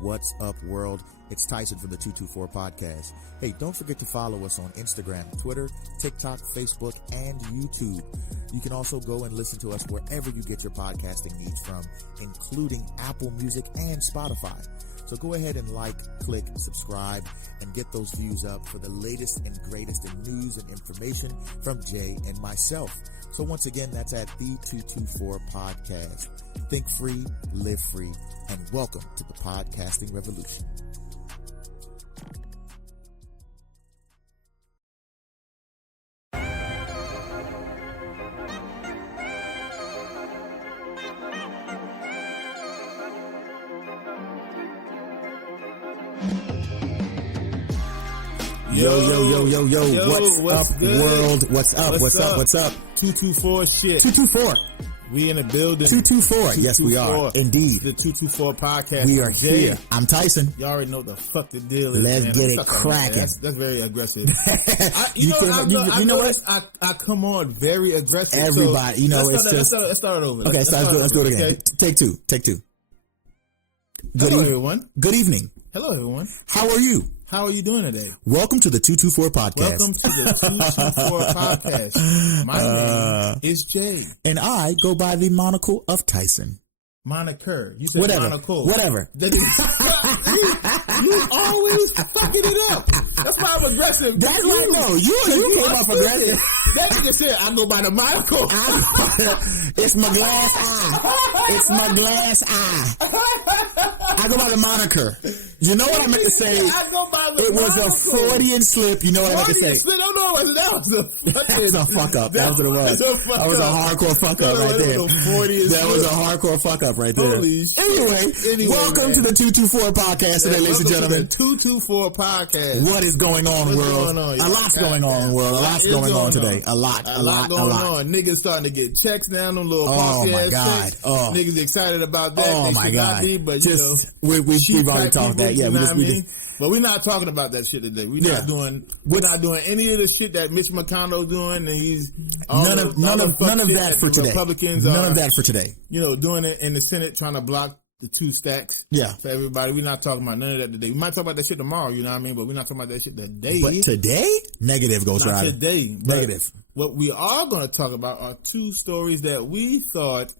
What's up, world? It's Tyson from the 224 Podcast. Hey, don't forget to follow us on Instagram, Twitter, TikTok, Facebook, and YouTube. You can also go and listen to us wherever you get your podcasting needs from, including Apple Music and Spotify. So go ahead and like, click, subscribe, and get those views up for the latest and greatest in news and information from Jay and myself. So once again, that's at the 224 Podcast. Think free, live free, and welcome to the podcasting revolution. Yo, what's up, good? World? What's up? 224 shit. 224. We in the building. 224. Yes, we are. Indeed. The 224 Podcast. We are here. I'm Tyson. You already know what the fuck the deal is. Let's get it cracking. That's very aggressive. You know what? I come on very aggressive. Everybody, so you know, let's start over. Okay, let's do it again. Okay? Take two. Hello, everyone. Good evening. Hello, everyone. How are you? How are you doing today? Welcome to the 224 Podcast. Welcome to the 224 Podcast. My name is Jay. And I go by the monocle of Tyson. Moniker. You said whatever. monocle. Whatever. You always fucking it up. That's why I'm aggressive. That's right. No, you came off aggressive. That nigga said, I go by the monocle. It's my glass eye. It's my glass eye. I go by the moniker. You know what I meant to say? I go by the It was monocle. A Freudian slip. You know what I meant to say? That was a fuck up. That's what it was. That was a hardcore fuck up right there. That was a hardcore fuck up right there. Anyway, welcome to the 224 Podcast today, ladies and gentlemen. 224 Podcast. What is going on, world? A lot's going on, world. A lot's going on today. A lot going on. Niggas starting to get checks down on little podcast. Oh my god. Oh. Niggas excited about that. Oh my god. But we've already talked that. Yeah, but we're not talking about that shit today. We're not doing any of the shit that Mitch McConnell doing, and he's none of that for today. Republicans none of that for today. You know, doing it in the Senate, trying to block the two stacks. Yeah, for everybody. We're not talking about none of that today. We might talk about that shit tomorrow. You know what I mean? But we're not talking about that shit today. But today, negative Ghost Rider. Today, negative. What we are going to talk about are two stories that we thought,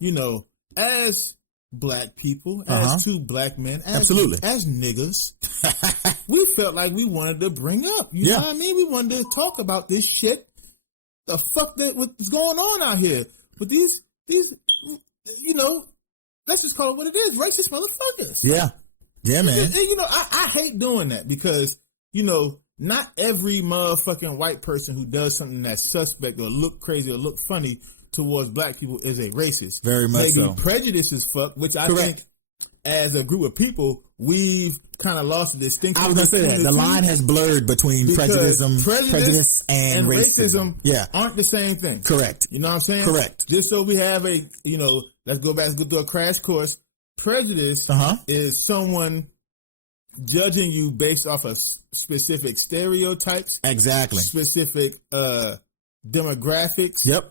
you know, as black people, as two black men, as niggas, we felt like we wanted to bring up. You know what I mean? We wanted to talk about this shit. The fuck what's going on out here with these, you know, let's just call it what it is, racist motherfuckers. Yeah, man. And, you know, I hate doing that because, you know, not every motherfucking white person who does something that's suspect or look crazy or look funny towards black people is a racist. Very much so. Maybe prejudice is fuck, which I think as a group of people, we've kind of lost the distinction. I was going to say that. The line has blurred between prejudice and racism aren't the same thing. Correct. You know what I'm saying? Correct. Just so we have a, you know, let's go through a crash course. Prejudice is someone judging you based off of specific stereotypes. Exactly. Specific demographics. Yep.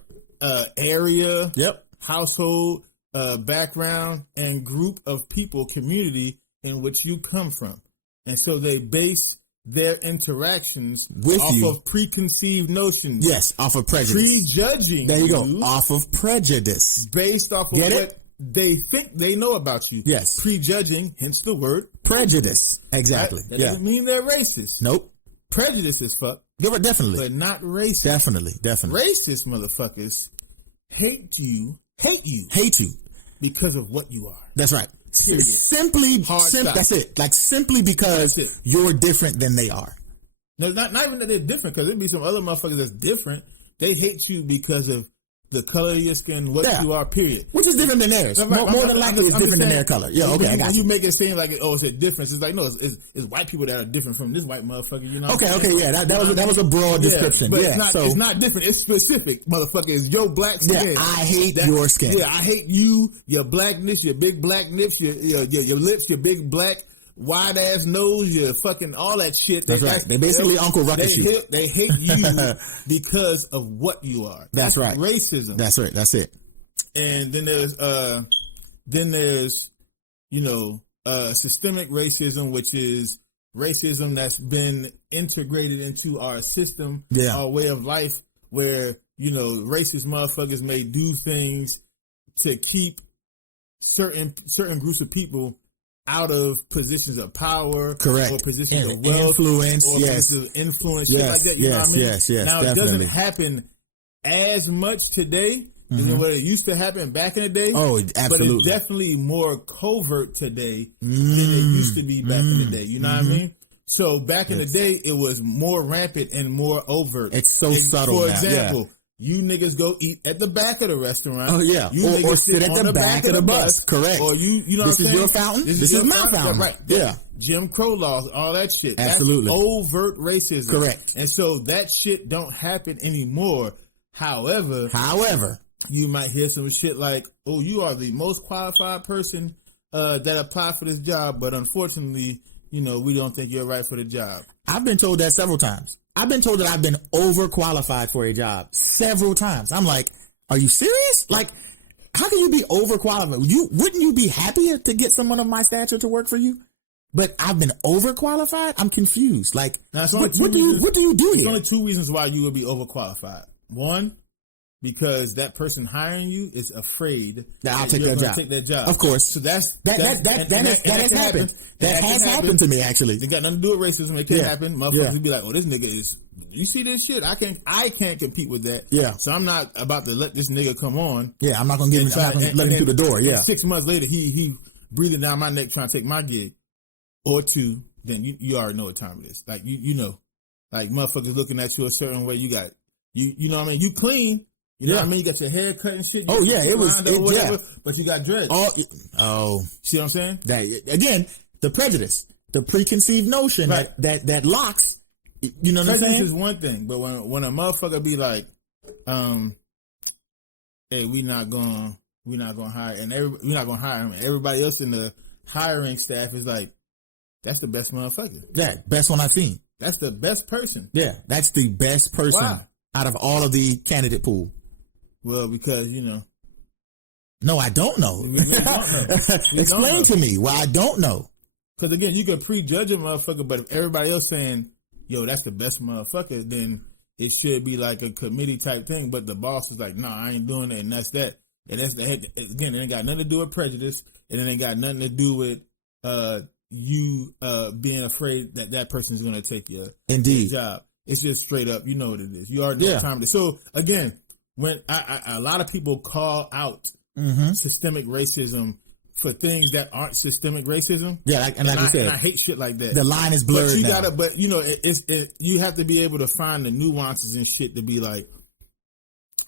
Area. Yep. Household, background, and group of people, community in which you come from. And so they base their interactions off of preconceived notions. Yes, off of prejudice. Prejudging. There you go. Off of prejudice. Based off of what they think they know about you. Yes. Prejudging, hence the word prejudice. Exactly. That doesn't mean they're racist. Nope. Prejudice is fuck. Definitely. But not racist. Definitely. Racist motherfuckers hate you because of what you are. That's right. That's it. Like simply because you're different than they are. No, not even that they're different, because there'd be some other motherfuckers that's different. They hate you because of the color of your skin, what you are, period. Which is different than theirs. More than likely, it's different than their color. Yeah, okay, I got you. You make it seem like, it's a difference. It's like, no, it's white people that are different from this white motherfucker, you know? Okay, yeah, that was a broad description. But it's not different. It's specific, motherfucker. It's your black skin. Yeah, I hate your skin. Yeah, I hate you, your blackness, your big black nips, your lips, your big black wide ass nose, your fucking all that shit. That's right. They basically Uncle Ruckus you. They hate you because of what you are. That's right. Racism. That's right. That's it. And then there's you know, systemic racism, which is racism that's been integrated into our system, our way of life, where, you know, racist motherfuckers may do things to keep certain groups of people out of positions of power, correct, or positions of wealth, influence, or positions of influence, shit like that. You know what I mean? Yes, now definitely. It doesn't happen as much today than what it used to happen back in the day. Oh, absolutely. But it's definitely more covert today than it used to be back in the day. You know what I mean? So back in the day, it was more rampant and more overt. It's so subtle. For example, you niggas go eat at the back of the restaurant. Oh yeah, or sit at the back of the bus. Correct. Or you know, this is your fountain. This is my fountain. Right. Yeah. Jim Crow laws, all that shit. Absolutely. That's overt racism. Correct. And so that shit don't happen anymore. However, you might hear some shit like, "Oh, you are the most qualified person that applied for this job, but unfortunately, you know, we don't think you're right for the job." I've been told that several times. I've been told that I've been overqualified for a job several times. I'm like, are you serious? Like, how can you be overqualified? Wouldn't you be happier to get someone of my stature to work for you? But I've been overqualified? I'm confused. Like, what do you do There's here? only two reasons why you would be overqualified. One, because that person hiring you is afraid that I'll take that job. Of course. So that has happened. That has happened to me, actually. It got nothing to do with racism. It can happen. Motherfuckers would be like, "Oh, this nigga is. You see this shit? I can't compete with that. Yeah. So I'm not about to let this nigga come on. Yeah, I'm not gonna let him through the door. Yeah. 6 months later, he breathing down my neck trying to take my gig, or two. Then you already know what time it is. Like you know, like motherfuckers looking at you a certain way. You got you know what I mean. You clean. You know what I mean? You got your hair cut and shit. Oh yeah, it was whatever, but you got dreads. Oh, see what I'm saying? That again, the prejudice, the preconceived notion that locks. You know what I'm saying? Prejudice is one thing, but when a motherfucker be like, "Hey, we're not gonna hire," and we're not gonna hire him, and everybody else in the hiring staff is like, "That's the best motherfucker. Yeah, best one I've seen. That's the best person. Yeah, that's the best person out of all of the candidate pool." Well, because, you know. No, I don't know. We really don't know. Explain to me why I don't know. Because, again, you can prejudge a motherfucker, but if everybody else saying, "Yo, that's the best motherfucker," then it should be like a committee type thing. But the boss is like, "Nah, I ain't doing it," and that's that. And that's again, it ain't got nothing to do with prejudice, and it ain't got nothing to do with you being afraid that person's going to take your job. It's just straight up, you know what it is. You already know what time it is. So, again, when a lot of people call out systemic racism for things that aren't systemic racism, like you said, and I hate shit like that. The line is blurred. But you know, you have to be able to find the nuances and shit to be like,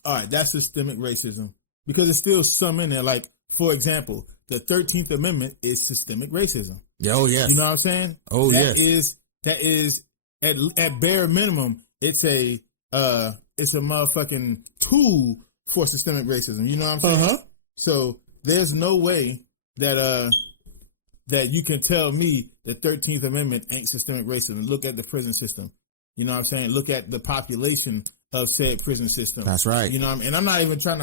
all right, that's systemic racism, because it's still some in there. Like, for example, the 13th Amendment is systemic racism. Oh yes, you know what I'm saying? Oh that is at bare minimum, it's a motherfucking tool for systemic racism. You know what I'm saying? So there's no way that you can tell me the 13th Amendment ain't systemic racism. Look at the prison system. You know what I'm saying? Look at the population of said prison system. That's right. You know what I mean? And I'm not even trying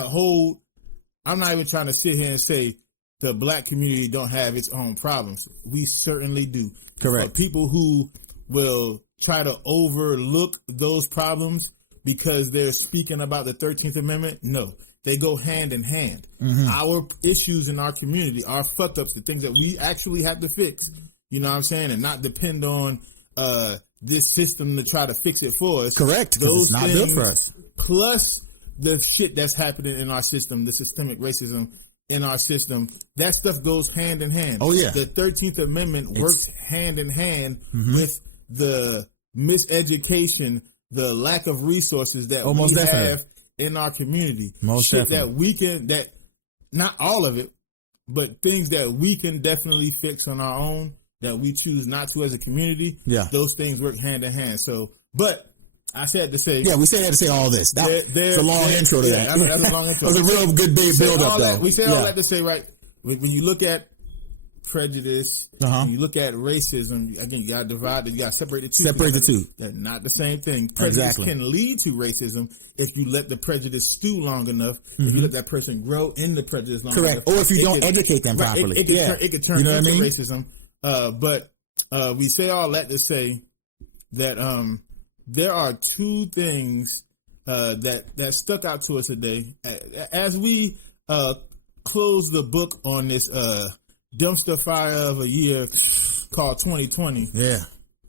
to sit here and say the black community don't have its own problems. We certainly do. Correct. But people who will try to overlook those problems because they're speaking about the 13th Amendment, no. They go hand in hand. Our issues in our community, our fuck ups, the things that we actually have to fix, you know what I'm saying, and not depend on this system to try to fix it for us. Correct. Those it's not built for us. Plus the shit that's happening in our system, the systemic racism in our system, that stuff goes hand in hand. Oh yeah. The 13th Amendment works hand in hand with the miseducation, the lack of resources that we have in our community. That not all of it, but things that we can definitely fix on our own that we choose not to as a community. Yeah, those things work hand in hand. So, but I said to say, we said that to say all this. That's a long intro to that. That's a long intro. It was a real good big build up, though. We said all that to say, right? When you look at prejudice, when you look at racism, again, you got to divide it. You got to separate the two. Separate the two. They're not the same thing. Prejudice can lead to racism if you let the prejudice stew long enough. If you let that person grow in the prejudice long enough. Or if you don't educate them properly. It could turn into racism. But we say all that to say that there are two things that stuck out to us today as we close the book on this dumpster fire of a year called 2020. Yeah,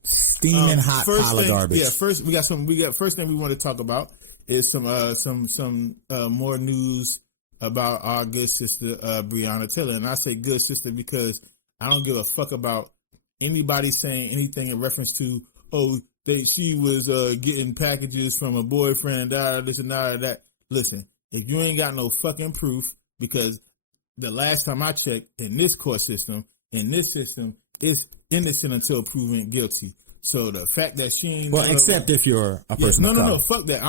steaming hot pile of garbage. Yeah, first thing we want to talk about is some more news about our good sister Breonna Taylor, and I say good sister because I don't give a fuck about anybody saying anything in reference to she was getting packages from a boyfriend, this and that. Listen, if you ain't got no fucking proof, because the last time I checked, in this court system, it's innocent until proven guilty. So the fact that she ain't except if you're a person. No, fuck that.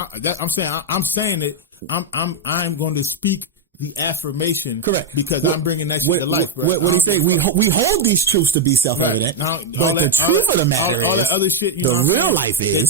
I'm saying that I'm going to speak the affirmation, correct? Because I'm bringing that shit to life. What do you say? We hold these truths to be self-evident, right. But the truth of the matter is, all that other shit. The real life is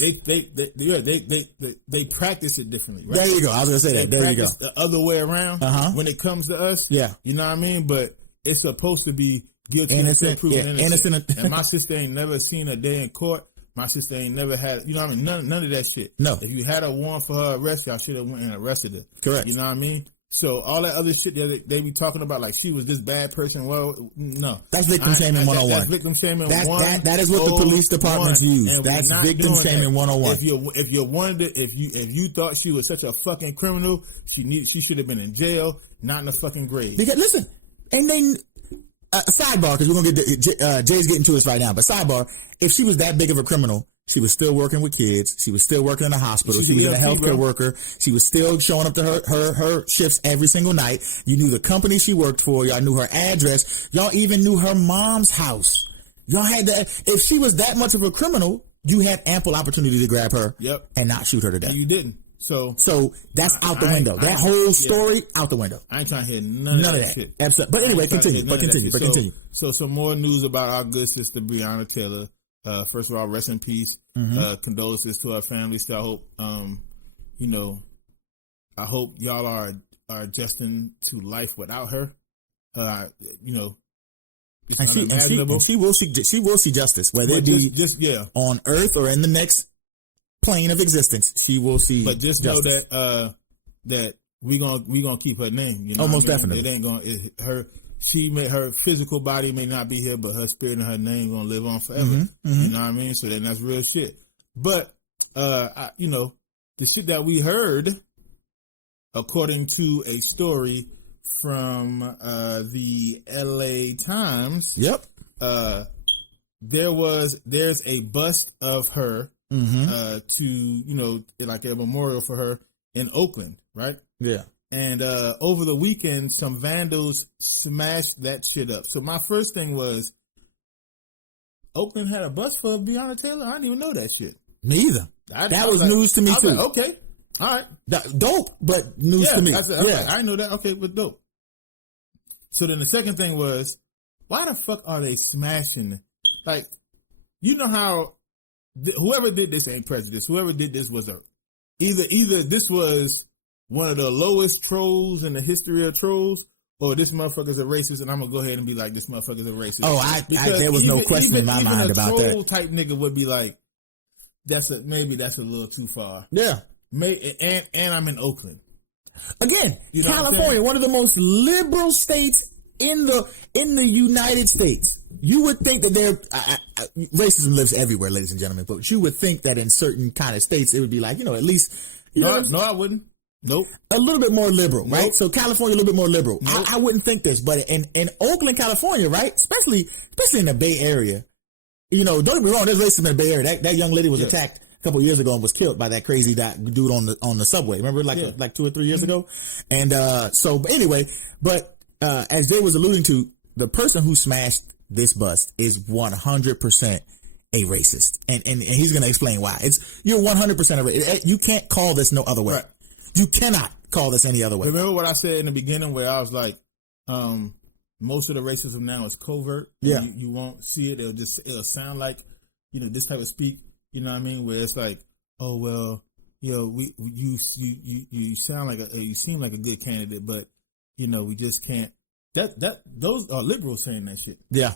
they practice it differently. Right? There you go. I was gonna say that. There you go. The other way around. When it comes to us, you know what I mean. But it's supposed to be guilty, innocent, proven innocent. And my sister ain't never seen a day in court. My sister ain't never had, you know what I mean? None of that shit. No. If you had a warrant for her arrest, y'all should have went and arrested her. Correct. You know what I mean? So all that other shit that they be talking about, like she was this bad person. Well, no, that's victim shaming 101. That's victim shaming. That is what the police departments use. That's victim shaming 101. If you thought she was such a fucking criminal, she should have been in jail, not in a fucking grave. Because listen, and then sidebar, because we're gonna get Jay's getting to this right now. But sidebar, if she was that big of a criminal, she was still working with kids. She was still working in a hospital. She was a healthcare worker. She was still showing up to her shifts every single night. You knew the company she worked for. Y'all knew her address. Y'all even knew her mom's house. Y'all had to, if she was that much of a criminal, you had ample opportunity to grab her and not shoot her to death. And you didn't. So that's out the window. That whole story out the window. I ain't trying to hear none of that shit. Absolutely. But anyway, continue. So some more news about our good sister Breonna Taylor. First of all, rest in peace. Condolences to her family. So I hope, I hope y'all are adjusting to life without her. And she will see justice, whether it be on earth or in the next plane of existence. She will see. But just justice. Know that we gonna keep her name. You know, almost definitely. It ain't gonna her physical body may not be here, but her spirit and her name gonna live on forever. You know what I mean? So then that's real shit. But the shit that we heard, according to a story from the LA Times. There's a bust of her to like a memorial for her in Oakland, right? Yeah. And over the weekend, some vandals smashed that shit up. So my first thing was, Oakland had a bus for Breonna Taylor? I didn't even know that shit. Me either. That was news to me, too. Like, okay. All right. Dope, but news to me. I didn't know that. Okay, but dope. So then the second thing was, why the fuck are they smashing? Like, you know how whoever did this ain't prejudice. Whoever did this was either this was one of the lowest trolls in the history of trolls, or this motherfucker's a racist, and I'm gonna go ahead and be like, this motherfucker's a racist. Oh, there was no question in my mind about that. A troll type nigga would be like, maybe that's a little too far. Yeah. And I'm in Oakland. Again, California, one of the most liberal states in the United States. You would think that racism lives everywhere, ladies and gentlemen, but you would think that in certain kind of states it would be like, at least. No, I wouldn't. Nope. A little bit more liberal, right? So California a little bit more liberal. Nope. I wouldn't think this, but in Oakland, California, right? Especially in the Bay Area. Don't get me wrong, there's racism in the Bay Area. That young lady was attacked a couple of years ago and was killed by that crazy dude on the subway. Remember, like 2 or 3 years ago? And but as they was alluding to, the person who smashed this bus is 100% a racist, and he's going to explain why. You're 100% a racist. You can't call this no other way. Right. You cannot call this any other way. Remember what I said in the beginning, where I was like, most of the racism now is covert. Yeah. You won't see it. It'll sound like, this type of speak, you know what I mean? Where it's like, oh, well, you sound like you seem like a good candidate, but, we just can't. Those are liberals saying that shit. Yeah.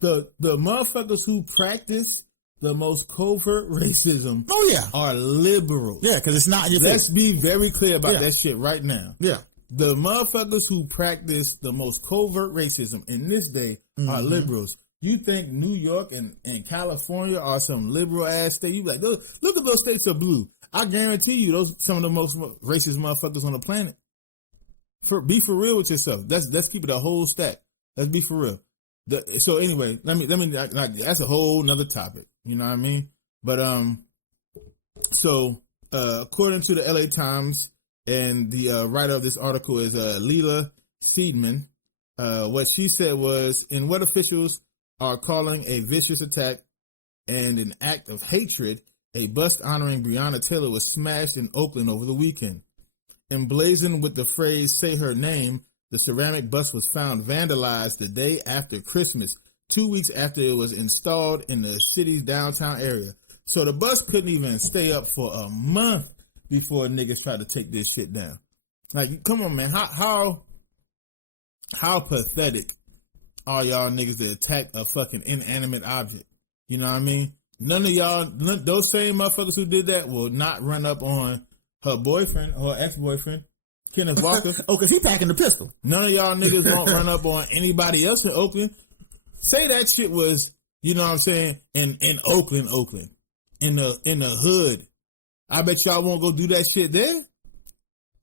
The motherfuckers who practice the most covert racism are liberals. Yeah, because it's not in your face. Let's be very clear about that shit right now. Yeah. The motherfuckers who practice the most covert racism in this day are liberals. You think New York and California are some liberal ass state? You be like, look at those states are blue. I guarantee you, those some of the most racist motherfuckers on the planet. Be for real with yourself. Let's keep it a whole stack. Let's be for real. So anyway, let me. That's a whole nother topic. You know what I mean? But according to the LA Times, and the writer of this article is Leila Seidman. What she said was, in what officials are calling a vicious attack and an act of hatred, a bust honoring Breonna Taylor was smashed in Oakland over the weekend. Emblazoned with the phrase, "Say her name," the ceramic bust was found vandalized the day after Christmas, 2 weeks after it was installed in the city's downtown area. So the bust couldn't even stay up for a month before niggas tried to take this shit down. Like, come on, man. How pathetic are y'all niggas to attack a fucking inanimate object? You know what I mean? None of y'all, those same motherfuckers who did that will not run up on her boyfriend or ex-boyfriend, Kenneth Walker. Because he packing the pistol. None of y'all niggas won't run up on anybody else in Oakland. Say that shit was, you know what I'm saying, in Oakland, in the hood. I bet y'all won't go do that shit there.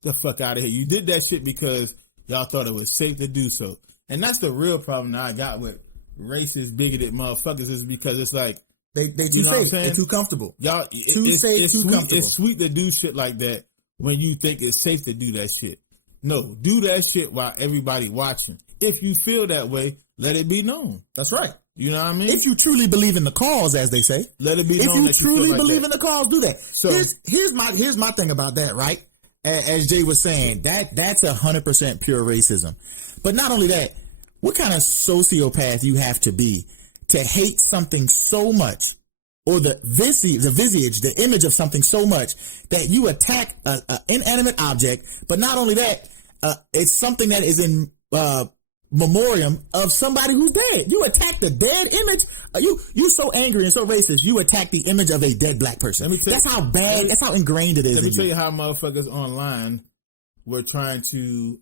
The fuck out of here. You did that shit because y'all thought it was safe to do so. And that's the real problem that I got with racist, bigoted motherfuckers, is because it's like, they too safe. They're too comfortable. Y'all, it's comfortable. It's sweet to do shit like that when you think it's safe to do that shit. No, do that shit while everybody watching. If you feel that way, let it be known. That's right. You know what I mean? If you truly believe in the cause, as they say, let it be known. If you truly believe in the cause, do that. So here's my thing about that, right? As Jay was saying, that's 100% pure racism. But not only that, what kind of sociopath you have to be to hate something so much, or the visage, the image of something so much, that you attack an inanimate object. But not only that, it's something that is in memoriam of somebody who's dead. You attack the dead image. You so angry and so racist. You attack the image of a dead black person. That's how bad. That's how ingrained it is. Let me tell you how motherfuckers online were trying to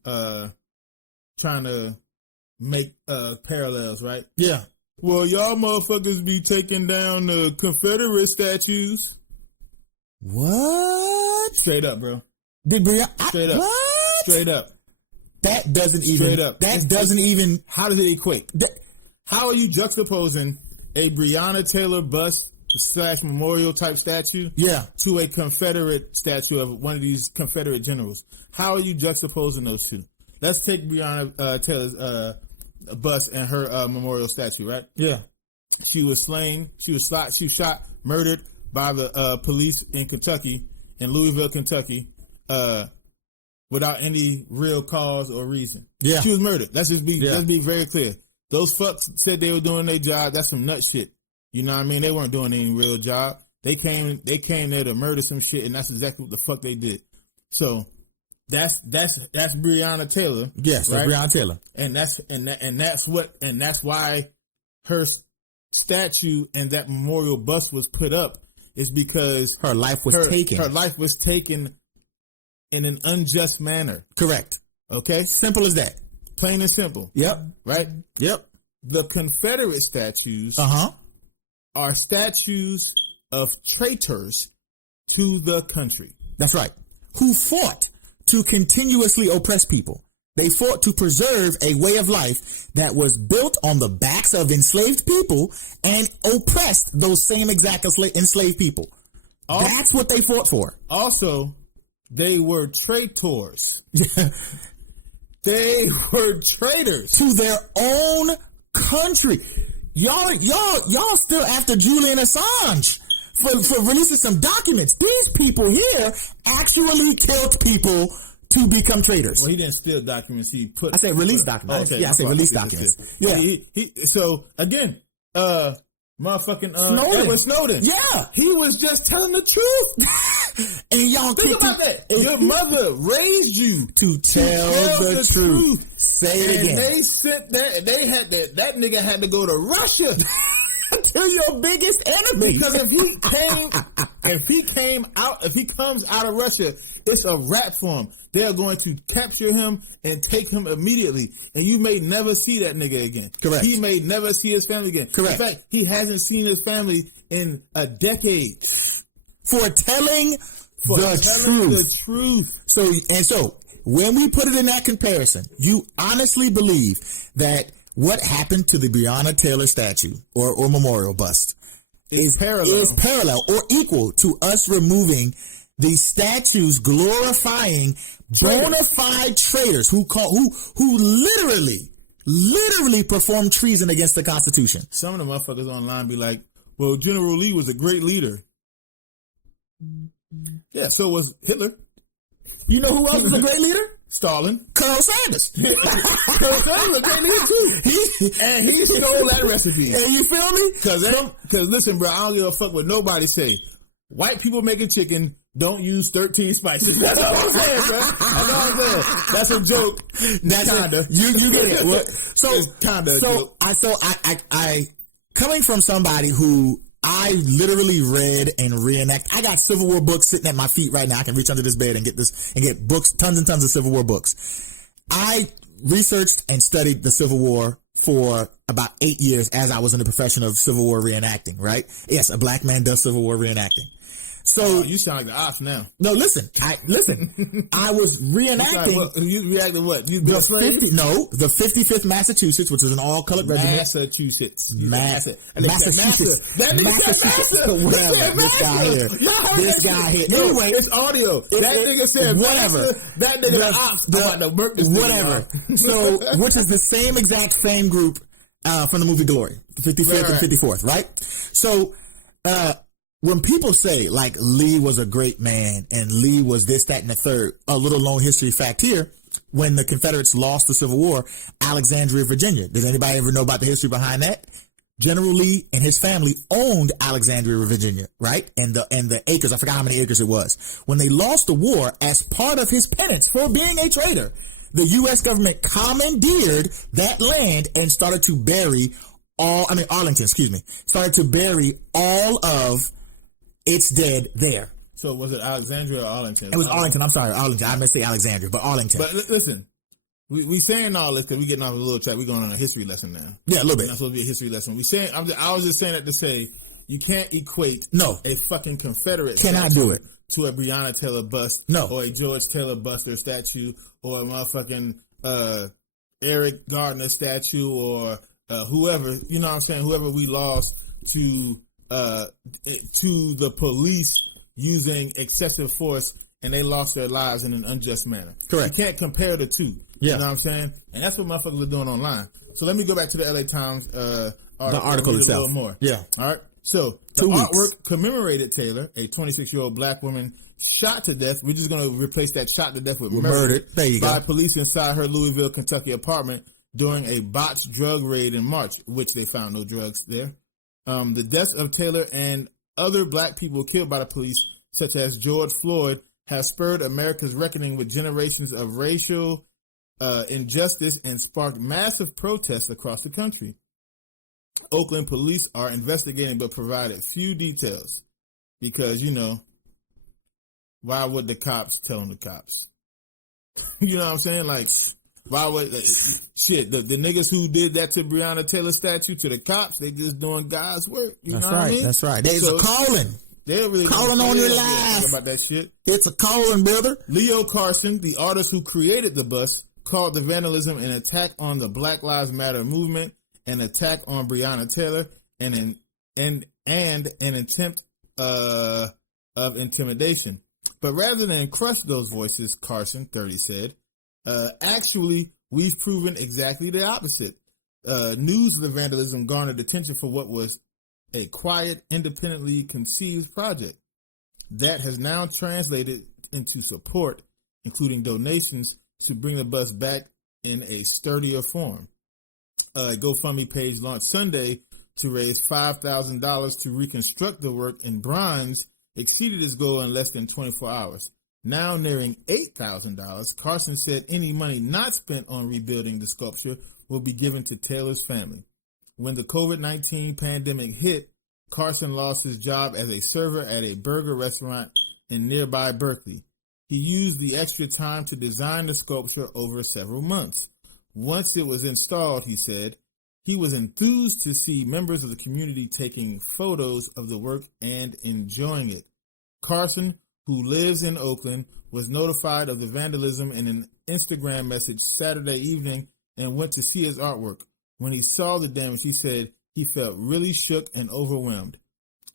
make parallels, right? Yeah. Well, y'all motherfuckers be taking down the Confederate statues. What? Straight up, bro. Straight up. What? Straight up. That doesn't even. Straight up. That doesn't even. How does it equate? How are you juxtaposing a Breonna Taylor bust / memorial type statue, to a Confederate statue of one of these Confederate generals? How are you juxtaposing those two? Let's take Breonna Taylor's bust and her memorial statue, right? Yeah. She was slain. She was shot, murdered by the police in Kentucky, in Louisville, Kentucky, without any real cause or reason. Yeah. She was murdered. Let's be very clear. Those fucks said they were doing their job. That's some nut shit. You know what I mean? They weren't doing any real job. They came there to murder some shit, and that's exactly what the fuck they did. So that's Breonna Taylor. Yes, right? Breonna Taylor. And that's why her statue and that memorial bust was put up, is because her life was taken. Her life was taken in an unjust manner. Correct. Okay? Simple as that. Plain and simple. Yep. Right? Yep. The Confederate statues are statues of traitors to the country. That's right. Who fought to continuously oppress people. They fought to preserve a way of life that was built on the backs of enslaved people and oppressed those same exact enslaved people. That's what they fought for. Also, they were traitors. They were traitors to their own country. Y'all still after Julian Assange for releasing some documents. These people here actually killed people to become traitors. Well, he didn't steal documents. I said release documents. Okay, yeah, I said release documents. Yeah. So again, Edward Snowden. Yeah, he was just telling the truth. And y'all think about that. Your mother raised you to tell the truth. Say it again. They sent that. They had that nigga had to go to Russia. To your biggest enemy. Because if he comes out of Russia, it's a wrap for him. They're going to capture him and take him immediately. And you may never see that nigga again. Correct. He may never see his family again. Correct. In fact, he hasn't seen his family in a decade. For telling the truth. So when we put it in that comparison, you honestly believe that what happened to the Breonna Taylor statue or memorial bust is parallel or equal to us removing the statues glorifying bona fide traitors who literally perform treason against the Constitution. Some of the motherfuckers online be like, well, General Lee was a great leader. Yeah, so was Hitler. You know who else was a great leader? Stalin. Colonel Sanders. Colonel Sanders was a great leader too. And he stole that recipe. And you feel me? Because listen, bro, I don't give a fuck what nobody say. White people making chicken don't use 13 spices. That's all I'm saying, bro. That's all I'm saying. That's a joke. That's kinda. You get it. Well, it's kinda a joke. I coming from somebody who I literally read and reenact. I got Civil War books sitting at my feet right now. I can reach under this bed and get books, tons and tons of Civil War books. I researched and studied the Civil War for about 8 years as I was in the profession of Civil War reenacting, right? Yes, a black man does Civil War reenacting. So you sound like the ops now. No, listen. I was reenacting. You reenacted what? You the 55th Massachusetts, which is an all-colored regiment. Massachusetts. Massachusetts. Whatever. This guy here. No, anyway, it's audio. That nigga said whatever. That nigga the ops. I'm about to work this whatever. So, which is the same group from the movie Glory, 55th and 54th, right? So, when people say like Lee was a great man and Lee was this, that, and the third, a little known history fact here, when the Confederates lost the Civil War, Alexandria, Virginia. Does anybody ever know about the history behind that? General Lee and his family owned Alexandria, Virginia, right? And the acres, I forgot how many acres it was. When they lost the war, as part of his penance for being a traitor, the U.S. government commandeered that land and started to bury Arlington, started to bury all of its dead there. So was it Alexandria or Arlington? It was Arlington. I'm sorry, Arlington. I meant to say Alexandria, but Arlington. But listen, we saying all this because we getting off a little track. We're going on a history lesson now. Yeah, a little bit. It's supposed to be a history lesson. I was just saying that to say you can't equate a fucking Confederate cannot do it to a Breonna Taylor bust, or a George Taylor bust or statue, or a motherfucking Eric Gardner statue, or whoever. You know what I'm saying? Whoever we lost to the police using excessive force and they lost their lives in an unjust manner. Correct. You can't compare the two. Yeah. You know what I'm saying? And that's what motherfuckers are doing online. So let me go back to the LA Times article itself. A little more. Yeah. All right. So the artwork commemorated Taylor, a 26-year-old black woman shot to death. We're just going to replace that shot to death with murdered. There you by go. Police inside her Louisville, Kentucky apartment during a botched drug raid in March, which they found no drugs there. The deaths of Taylor and other black people killed by the police, such as George Floyd, have spurred America's reckoning with generations of racial injustice and sparked massive protests across the country. Oakland police are investigating but provided few details because, why would the cops tell the cops? You know what I'm saying? Like, why would the niggas who did that to Breonna Taylor statue to the cops? They just doing God's work. You know what I mean? That's right. There's a calling. They're really calling on your life about that shit. It's a calling, brother. Leo Carson, the artist who created the bust, called the vandalism an attack on the Black Lives Matter movement, an attack on Breonna Taylor, and an attempt of intimidation. But rather than crush those voices, Carson, 30, said, actually, we've proven exactly the opposite. News of the vandalism garnered attention for what was a quiet, independently conceived project that has now translated into support including donations to bring the bus back in a sturdier form. A GoFundMe page launched Sunday to raise $5,000 to reconstruct the work in bronze exceeded its goal in less than 24 hours. Now nearing $8,000, Carson said any money not spent on rebuilding the sculpture will be given to Taylor's family. When the COVID-19 pandemic hit, Carson lost his job as a server at a burger restaurant in nearby Berkeley. He used the extra time to design the sculpture over several months. Once it was installed, he said, he was enthused to see members of the community taking photos of the work and enjoying it. Carson, who lives in Oakland, was notified of the vandalism in an Instagram message Saturday evening and went to see his artwork. When he saw the damage, he said he felt really shook and overwhelmed.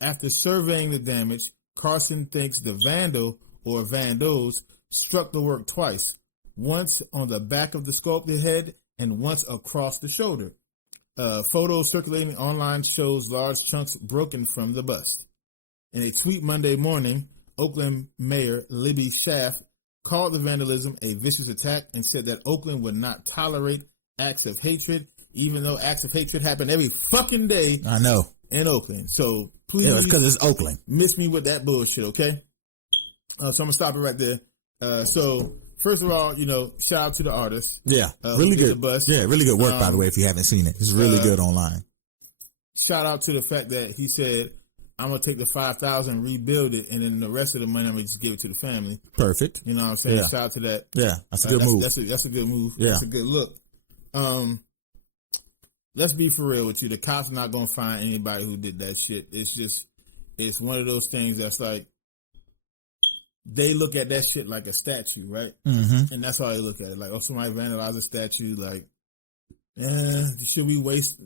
After surveying the damage, Carson thinks the vandal or vandals struck the work twice, once on the back of the sculpted head and once across the shoulder. Photos circulating online shows large chunks broken from the bust. In a tweet Monday morning, Oakland Mayor Libby Schaaf called the vandalism a vicious attack and said that Oakland would not tolerate acts of hatred, even though acts of hatred happen every fucking day. I know. In Oakland. So please. Yeah, it's because it's Oakland. Miss me with that bullshit, okay? So I'm going to stop it right there. So first of all, shout out to the artist. Yeah. Really good. Yeah, really good work, by the way, if you haven't seen it. It's really good online. Shout out to the fact that he said, I'm going to take the $5,000, rebuild it, and then the rest of the money I'm going to just give it to the family. Perfect. You know what I'm saying? Yeah. Shout out to that. Yeah, that's a good move. That's a good move. Yeah. That's a good look. Let's be for real with you. The cops not going to find anybody who did that shit. It's one of those things that's like, they look at that shit like a statue, right? Mm-hmm. And that's how they look at it. Like, oh, somebody vandalized a statue. Like, should we waste,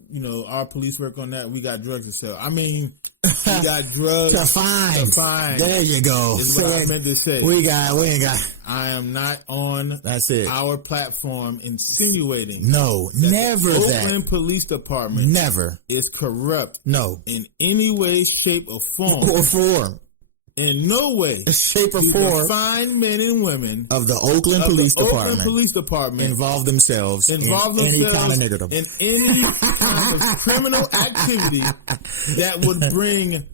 our police work on that? We got drugs to sell. I mean, we got drugs to find. There you go. Is what I meant to say. We ain't got. I am not on That's it. Our platform insinuating. No, never the that. Oakland Police Department never is corrupt. No. In any way, shape, or form. In no way, shape, or form, the fine men and women of the Oakland Police Department involve themselves in any kind of negative, in any kind of criminal activity that would bring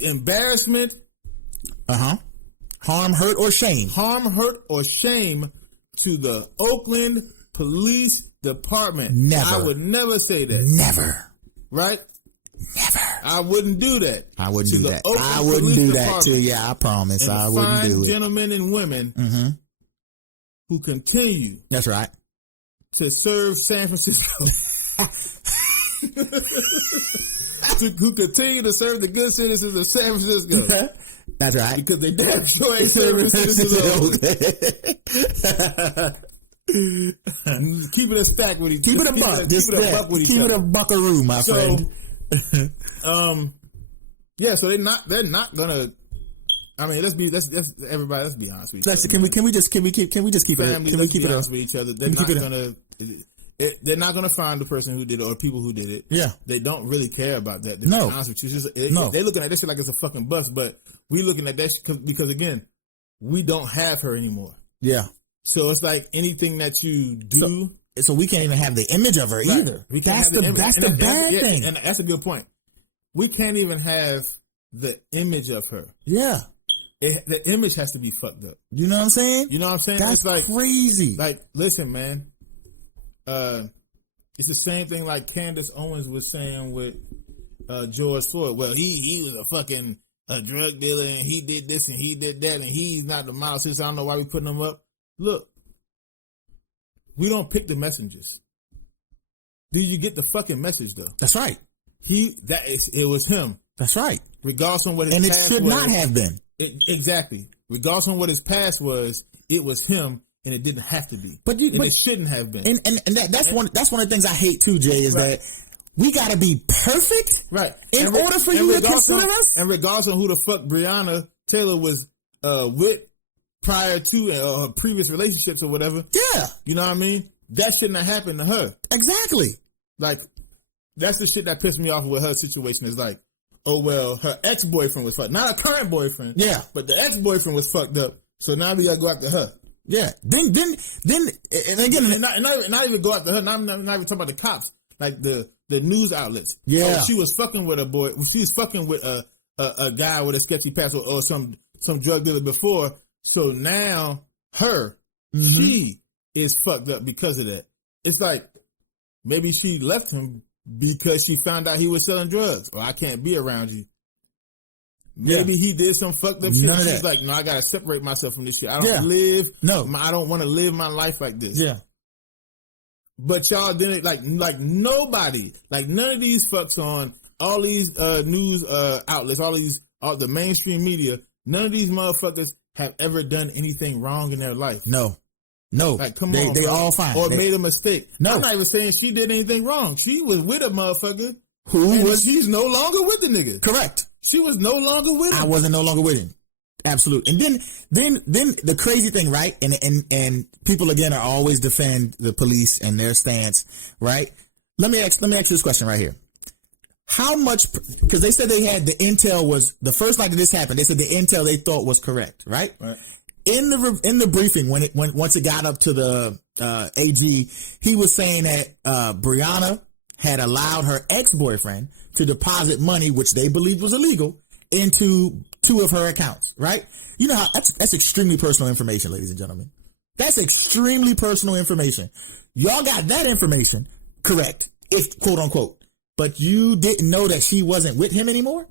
embarrassment, harm, hurt, or shame to the Oakland Police Department. Never. I would never say that. Never. Right? Never. I wouldn't do that. I wouldn't do that to you. I promise. I wouldn't do it. Gentlemen and women who continue. That's right. To serve San Francisco. Who continue to serve the good citizens of San Francisco. That's right. Because they damn sure ain't serving citizens. Keep it a stack with each other. Keep it a buck. Keep it a buckaroo, my friend. Yeah, so they're not gonna. I mean, let's be honest with each other. Can we just keep it? Can we keep it honest with each other? They're not gonna find the person who did it or people who did it. Yeah, they don't really care about that. To no, be honest with you, they're looking at this shit like it's a fucking bust. But we looking at that shit because again, we don't have her anymore. Yeah, so it's like anything that you do. So we can't even have the image of her either. That's the bad thing. And that's a good point. We can't even have the image of her. Yeah. The image has to be fucked up. You know what I'm saying? That's it's like crazy. Like, listen, man. It's the same thing like Candace Owens was saying with George Floyd. Well, he was a fucking drug dealer and he did this and he did that and he's not the mouse. So I don't know why we putting him up. Look. We don't pick the messengers. Did you get the fucking message though? That's right. It was him. That's right. Regardless on what his past was. And it should not have been. Exactly. Regardless on what his past was, it was him and it didn't have to be. But it shouldn't have been. And that's one of the things I hate too, Jay, is that we gotta be perfect. Right. In order for you to consider us. And regardless of who the fuck Breonna Taylor was with prior to her previous relationships or whatever. Yeah. You know what I mean? That shouldn't have happened to her. Exactly. Like, that's the shit that pissed me off with her situation is like, oh, well, her ex-boyfriend was fucked. Not a current boyfriend. Yeah. But the ex-boyfriend was fucked up. So now we gotta go after her. Yeah. Then, and again, and not even go after her. Not even talking about the cops, like the news outlets. Yeah. So she was fucking with a boy. She was fucking with a guy with a sketchy past or some drug dealer before. So now she is fucked up because of that. It's like maybe she left him because she found out he was selling drugs, or I can't be around you. Maybe he did some fucked up shit. She's like, no, I gotta separate myself from this shit. I don't want to live my life like this. Yeah. But y'all didn't like nobody, like none of these fucks on all these news outlets, all the mainstream media. None of these motherfuckers have ever done anything wrong in their life. No. Like, come on, they all fine. Or made a mistake. No. I'm not even saying she did anything wrong. She was with a motherfucker she's no longer with the nigga. Correct. She was no longer with him. I wasn't no longer with him. Absolutely. And then the crazy thing, right? And people again are always defend the police and their stance, right? Let me ask this question right here. How much, because they said they had the intel was the first night that this happened, they said the intel they thought was correct, right? In the briefing once it got up to the AG, he was saying that Brianna had allowed her ex-boyfriend to deposit money, which they believed was illegal, into 2 of her accounts, right? You know how that's extremely personal information, ladies and gentlemen. That's extremely personal information. Y'all got that information correct, if quote unquote, but you didn't know that she wasn't with him anymore?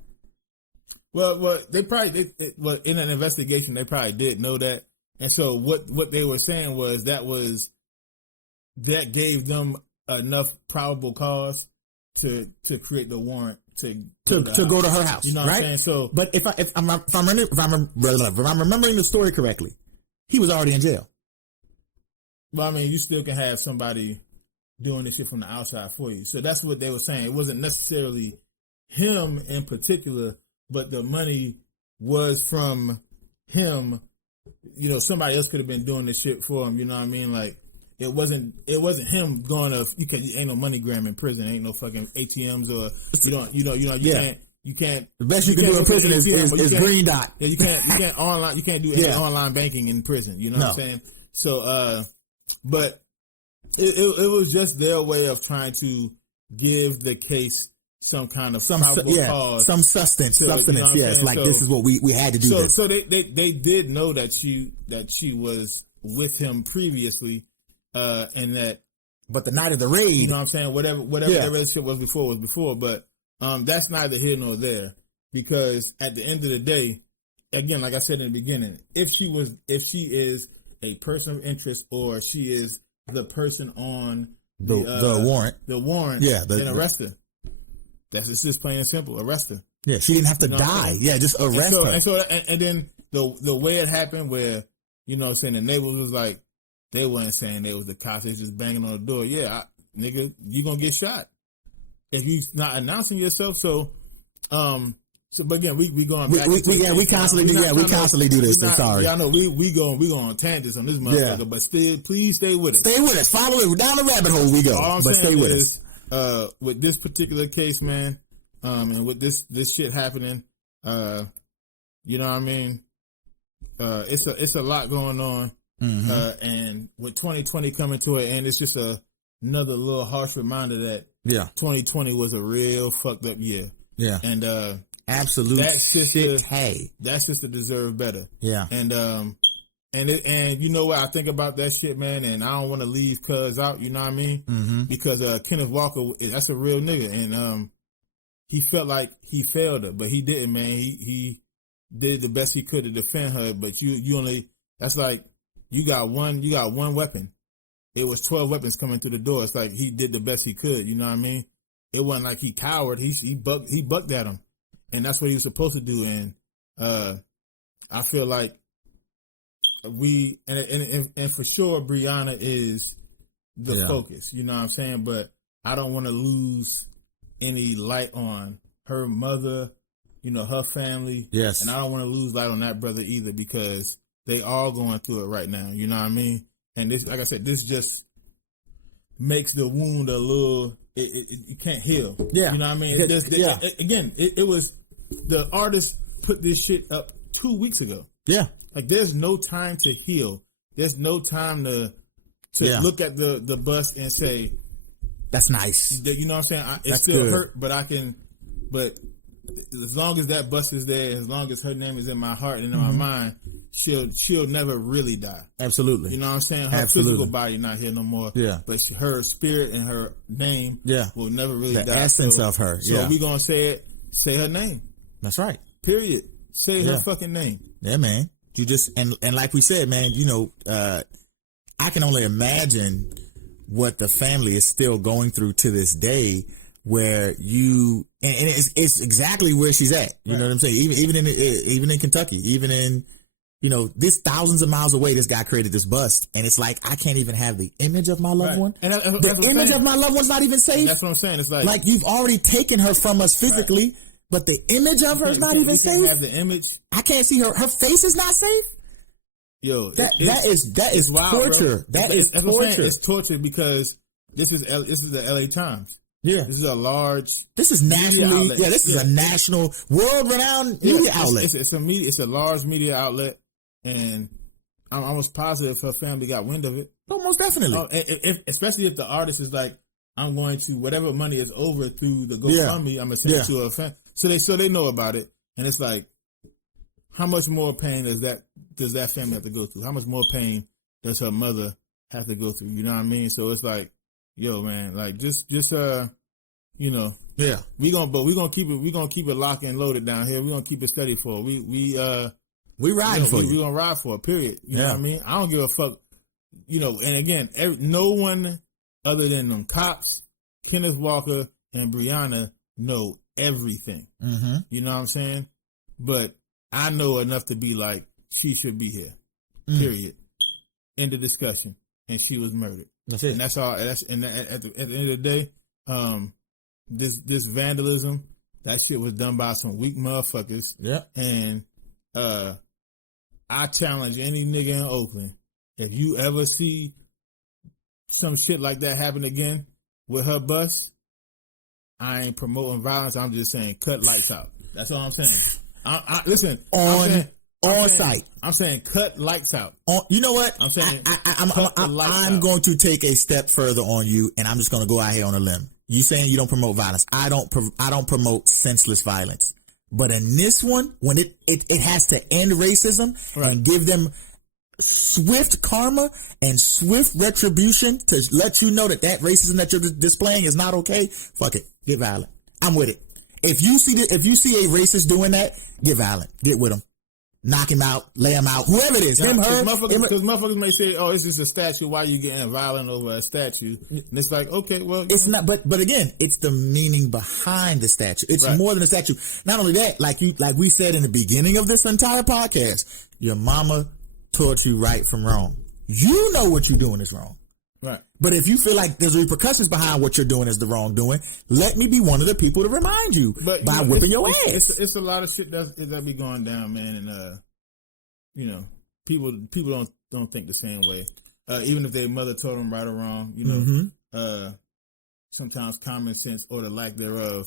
Well, they probably in an investigation they probably did know that, and so what they were saying was that gave them enough probable cause to create the warrant to go to her house. You know what I'm saying? So, but if I'm remembering the story correctly, he was already in jail. Well, I mean, you still can have somebody doing this shit from the outside for you. So that's what they were saying. It wasn't necessarily him in particular, but the money was from him. You know, somebody else could have been doing this shit for him. You know what I mean? Like, it wasn't him going to. Ain't no MoneyGram in prison. Ain't no fucking ATMs or you can't. The best you can do in prison is green dot. Yeah, you can't online. You can't do any online banking in prison. You know what I'm saying? So, but it was just their way of trying to give the case some kind of cause, some sustenance. You know yes, like so, this is what we had to do. So they did know that she was with him previously. And that, but the night of the raid, you know what I'm saying? Whatever the relationship was before. But that's neither here nor there, because at the end of the day, again, like I said in the beginning, if she is a person of interest or she is the person on the warrant, then arrest her. That's just plain and simple. Arrest her. Yeah, she didn't have to die. Yeah, just arrest her. And then the way it happened, where you know what I'm saying, the neighbors was like. They weren't saying they was the cops. They was just banging on the door. Yeah, nigga, you gonna get shot if you not announcing yourself. So, but again, we going back. We constantly do this. Sorry, yeah, I know we going on tangents on this motherfucker. But still, please stay with us. Stay with us. Follow it down the rabbit hole. We go. All I'm but saying stay with is, us. With this particular case, man, and with this shit happening, you know what I mean. It's a lot going on. Mm-hmm. And with 2020 coming to an end, it's just another little harsh reminder that 2020 was a real fucked up year. Yeah, and absolute that sister, hey, that sister deserved better. Yeah, and you know what I think about that shit, man. And I don't want to leave Cuz out. You know what I mean? Mm-hmm. Because Kenneth Walker, that's a real nigga, and he felt like he failed her, but he didn't, man. He did the best he could to defend her, but you only. That's like. You got one weapon. It was 12 weapons coming through the door. It's like he did the best he could. You know what I mean? It wasn't like he cowered. He bucked at him, and that's what he was supposed to do. And I feel like we and for sure Brianna is the focus. You know what I'm saying? But I don't want to lose any light on her mother. You know, her family. Yes, and I don't want to lose light on that brother either, because they all going through it right now. You know what I mean? And this, like I said, this just makes the wound a little. It can't heal. Yeah, you know what I mean? It was the artist put this shit up 2 weeks ago. Yeah, like there's no time to heal. there's no time to look at the bust and say that's nice. You know what I'm saying? It still hurt, but as long as that bust is there, as long as her name is in my heart and in my mind, she'll never really die. Absolutely. You know what I'm saying? Her physical body not here no more. Yeah. But her spirit and her name will never really die. The essence of her. So we gonna say her name. That's right. Period. Say her fucking name. Yeah, man. You just and like we said, man, I can only imagine what the family is still going through to this day, where and it's exactly where she's at. You know what I'm saying? Even in Kentucky, even in this thousands of miles away, this guy created this bust, and it's like I can't even have the image of my loved one. And the image of my loved one's not even safe. That's what I'm saying. It's like you've already taken her from us physically, but the image of her is not even safe. You can't have the image. I can't see her. Her face is not safe. Yo, that is wild, torture. Bro. That is torture. It's torture because this is the LA Times. Yeah, this is a large. This is nationally. Yeah, this is a national, world-renowned media outlet. It's a large media outlet, and I'm almost positive her family got wind of it. Oh, most definitely. Especially if the artist is like, I'm going to whatever money is over through the GoFundMe, I'm gonna send it to her family. So they know about it, and it's like, how much more pain does that family have to go through? How much more pain does her mother have to go through? You know what I mean? So it's like, yo, man, like just we gonna keep it locked and loaded down here. We gonna keep it steady for it. We riding for you. We gonna ride for it. Period. You know what I mean? I don't give a fuck. And again, no one other than them cops, Kenneth Walker and Breonna know everything. Mm-hmm. You know what I'm saying? But I know enough to be like, she should be here. Period. End of discussion. And she was murdered. That's it. And that's all. And at the end of the day, this vandalism, that shit was done by some weak motherfuckers. Yeah. And I challenge any nigga in Oakland, if you ever see some shit like that happen again with her bus, I ain't promoting violence. I'm just saying, cut lights out. That's all I'm saying. Listen, on site. I'm saying cut lights out. You know what? I'm saying I'm going to take a step further on you, and I'm just going to go out here on a limb. You saying you don't promote violence? I don't promote senseless violence. But in this one, when it has to end racism and give them swift karma and swift retribution to let you know that racism that you're displaying is not okay. Fuck it, get violent. I'm with it. If you see a racist doing that, get violent. Get with him. Knock him out, lay him out, whoever it is. Because motherfuckers may say, "Oh, it's just a statue. Why are you getting violent over a statue?" And it's like, okay, well, it's not. But again, it's the meaning behind the statue. It's more than a statue. Not only that, like we said in the beginning of this entire podcast, your mama taught you right from wrong. You know what you're doing is wrong. Right. But if you feel like there's repercussions behind what you're doing is the wrongdoing, let me be one of the people to remind you by whipping your ass. It's a lot of shit that be going down, man, and people don't think the same way. Even if their mother told them right or wrong, sometimes common sense or the lack thereof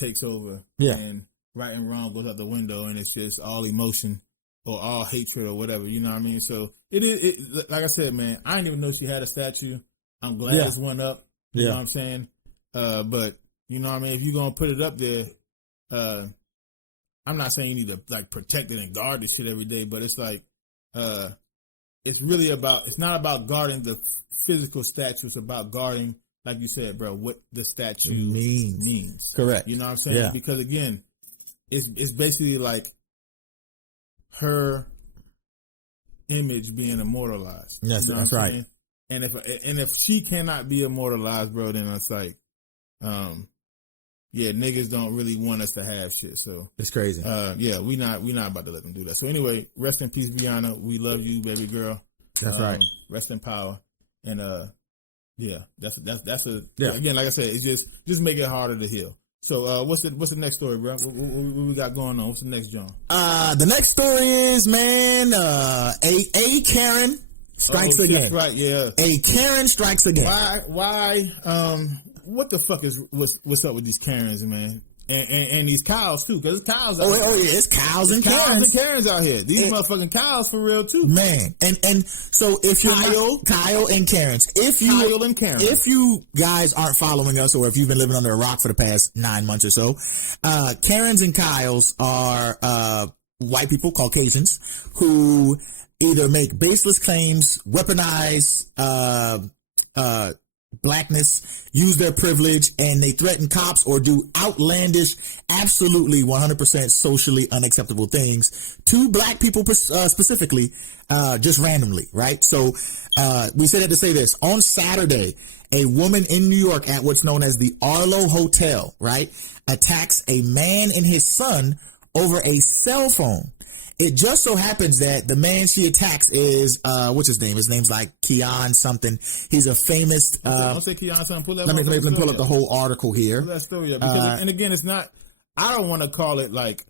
takes over, and right and wrong goes out the window, and it's just all emotion or all hatred or whatever, you know what I mean? So it like I said, man, I didn't even know she had a statue. I'm glad there's one up. You know what I'm saying? But you know what I mean? If you're gonna put it up there, I'm not saying you need to like protect it and guard this shit every day, but it's like it's not about guarding the physical statue, it's about guarding, like you said, bro, what the statue means. Correct. You know what I'm saying? Yeah. Because again, it's basically like her image being immortalized. Yes, you know that's right. Saying? And if she cannot be immortalized, bro, then it's like, niggas don't really want us to have shit. So it's crazy. We not about to let them do that. So anyway, rest in peace, Brianna. We love you, baby girl. That's right. Rest in power. And that's again, like I said, it's just make it harder to heal. So what's the next story, bro? What we got going on? What's the next, John? The next story is, man, a Karen strikes again. That's right, yeah. A Karen strikes again. Why? What the fuck what's up with these Karens, man? And these cows too, because it's cows out here. here. Yeah, it's cows and Karens. Cows and Karens out here. These motherfucking cows for real too. Man. And so if you're Kyle and Karens. If you guys aren't following us, or if you've been living under a rock for the past 9 months or so, Karens and Kyles are white people, Caucasians, who either make baseless claims, weaponize blackness, use their privilege, and they threaten cops or do outlandish, absolutely 100% socially unacceptable things to black people specifically, just randomly, right? So we say that to say this. On Saturday, a woman in New York at what's known as the Arlo Hotel, right, attacks a man and his son over a cell phone. It just so happens that the man she attacks is, what's his name? His name's like Keon something. He's a famous... don't say Keon something. Pull that let me pull up the whole article here. Pull that story up. Because, and again, it's not... I don't want to call it like...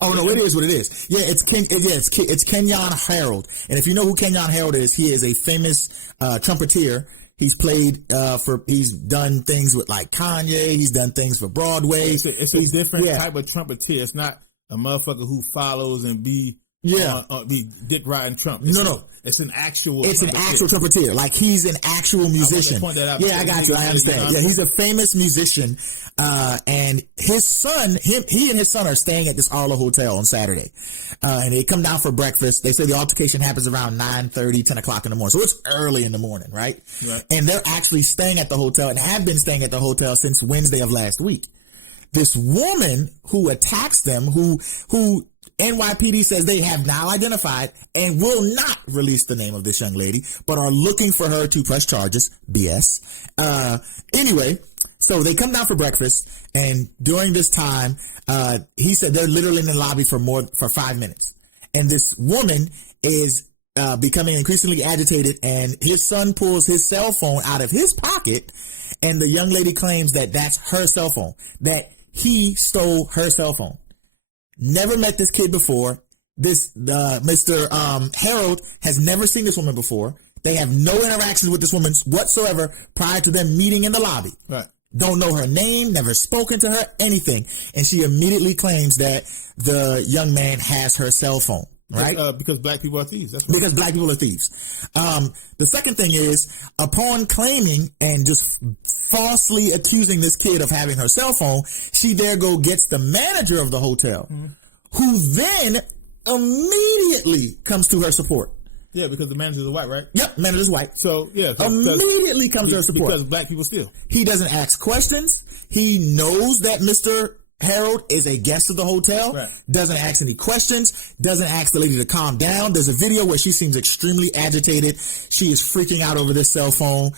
Oh, no, it is what it is. Yeah, it's Kenyon Harold. And if you know who Kenyon Harold is, he is a famous trumpeter. He's played he's done things with like Kanye. He's done things for Broadway. It's a different type of trumpeter. It's not a motherfucker who follows and be dick riding Trump. It's an actual trumpeter. Like he's an actual musician. I point that out. Yeah, I got you. I understand. Yeah, he's a famous musician. And his son, he and his son are staying at this Arlo Hotel on Saturday. And they come down for breakfast. They say the altercation happens around 9:30, 10 o'clock in the morning. So it's early in the morning, right? And they're actually staying at the hotel and have been staying at the hotel since Wednesday of last week. This woman who attacks them, who NYPD says they have now identified and will not release the name of this young lady, but are looking for her to press charges. BS. Anyway, so they come down for breakfast, and during this time, he said they're literally in the lobby for 5 minutes. And this woman is becoming increasingly agitated, and his son pulls his cell phone out of his pocket, and the young lady claims that that's her cell phone, that he stole her cell phone. Never met this kid before. This Mr. Harold has never seen this woman before. They have no interactions with this woman whatsoever prior to them meeting in the lobby. Right. Don't know her name, never spoken to her, anything. And she immediately claims that the young man has her cell phone. Right? Because black people are thieves. That's right. Because black people are thieves. The second thing is, upon claiming and just falsely accusing this kid of having her cell phone, she gets the manager of the hotel, who then immediately comes to her support. Yeah, because the manager's white, right? Yep, manager's white. So, yeah. Immediately comes to her support. Because black people steal. He doesn't ask questions. He knows that Mr. Harold is a guest of the hotel, doesn't ask any questions, doesn't ask the lady to calm down. There's a video where she seems extremely agitated. She is freaking out over this cell phone.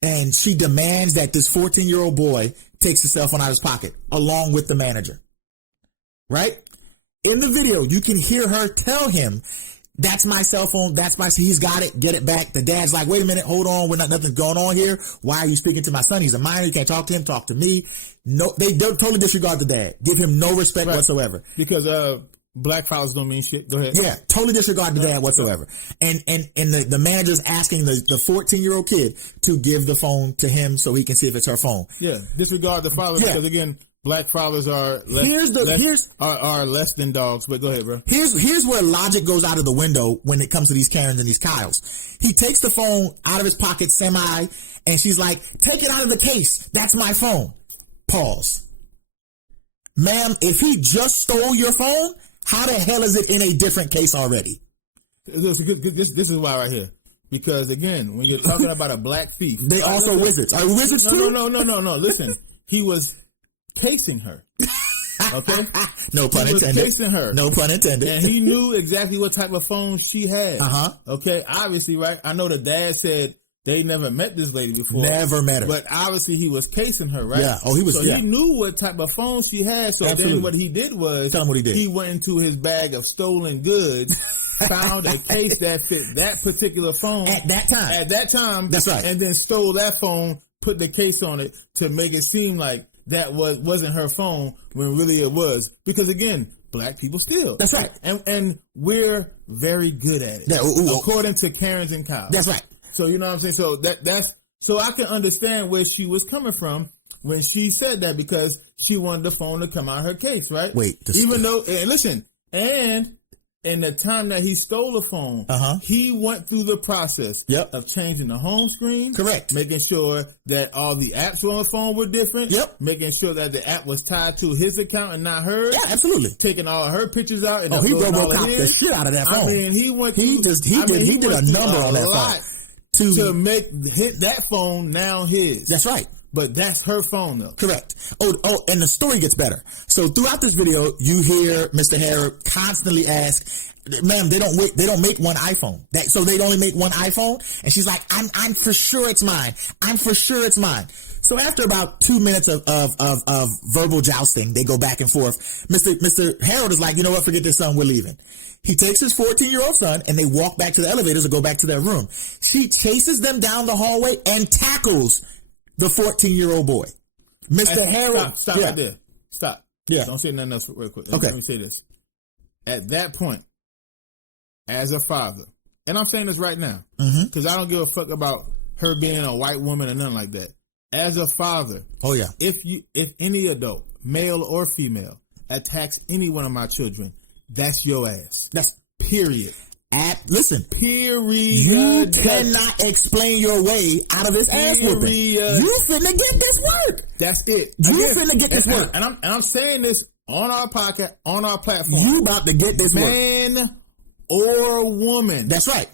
And she demands that this 14-year-old boy takes the cell phone out of his pocket along with the manager. Right? In the video, you can hear her tell him, that's my cell phone. He's got it. Get it back. The dad's like, wait a minute. Hold on. Nothing's going on here. Why are you speaking to my son? He's a minor. You can't talk to him. Talk to me. No, they don't totally disregard the dad. Give him no respect whatsoever. Because, black fathers don't mean shit. Go ahead. Yeah. Totally disregard the dad whatsoever. And the manager's asking the 14-year-old kid to give the phone to him so he can see if it's her phone. Yeah. Disregard the father because again, black fathers are less than dogs. But go ahead, bro. Here's where logic goes out of the window when it comes to these Karens and these Kyles. He takes the phone out of his pocket and she's like, take it out of the case. That's my phone. Pause. Ma'am, if he just stole your phone, how the hell is it in a different case already? This is why right here. Because again, when you're talking about a black thief, they also wizards. Are wizards too? No. Listen, he was casing her. Okay? No pun intended. He was casing her. No pun intended. And he knew exactly what type of phone she had. Okay? Obviously, right? I know the dad said they never met this lady before. Never met her. But obviously he was casing her, right? Yeah. Oh, he was. So he knew what type of phone she had. So then what he did was, tell him what he did. He went into his bag of stolen goods, found a case that fit that particular phone at that time. That's right. And then stole that phone, put the case on it to make it seem like that wasn't her phone when really it was. Because again, black people steal. That's right. And we're very good at it. According to Karens and Kyles. That's right. So you know what I'm saying? So that's so I can understand where she was coming from when she said that because she wanted the phone to come out of her case, right? Wait. Even though, and listen, and in the time that he stole the phone, he went through the process of changing the home screen. Correct. Making sure that all the apps on the phone were different. Yep. Making sure that the app was tied to his account and not hers. Yeah, absolutely. Taking all of her pictures out. And he RoboCop the shit out of that phone. I mean, he went through, he did a number on that phone to hit that phone now his. That's right. But that's her phone, though. Correct. Oh, and the story gets better. So throughout this video, you hear Mr. Harrod constantly ask, "Ma'am, they don't make one iPhone. So they only make one iPhone?" And she's like, "I'm for sure it's mine. I'm for sure it's mine." So after about 2 minutes of verbal jousting, they go back and forth. Mr. Harrod is like, "You know what? Forget this, son. We're leaving." He takes his 14-year-old son and they walk back to the elevators or go back to their room. She chases them down the hallway and tackles the 14-year-old boy. Mr. Harrod. Stop right there. Stop. Yeah. Don't say nothing else real quick. Okay. Let me say this. At that point, as a father, and I'm saying this right now, because I don't give a fuck about her being a white woman or nothing like that. As a father, if any adult, male or female, attacks any one of my children, that's your ass. That's period. Listen, period. You cannot explain your way out of this ass whooping. You finna get this work. That's it. You finna get this work. And I'm saying this on our podcast, on our platform. You about to get this man work. Or woman. That's right.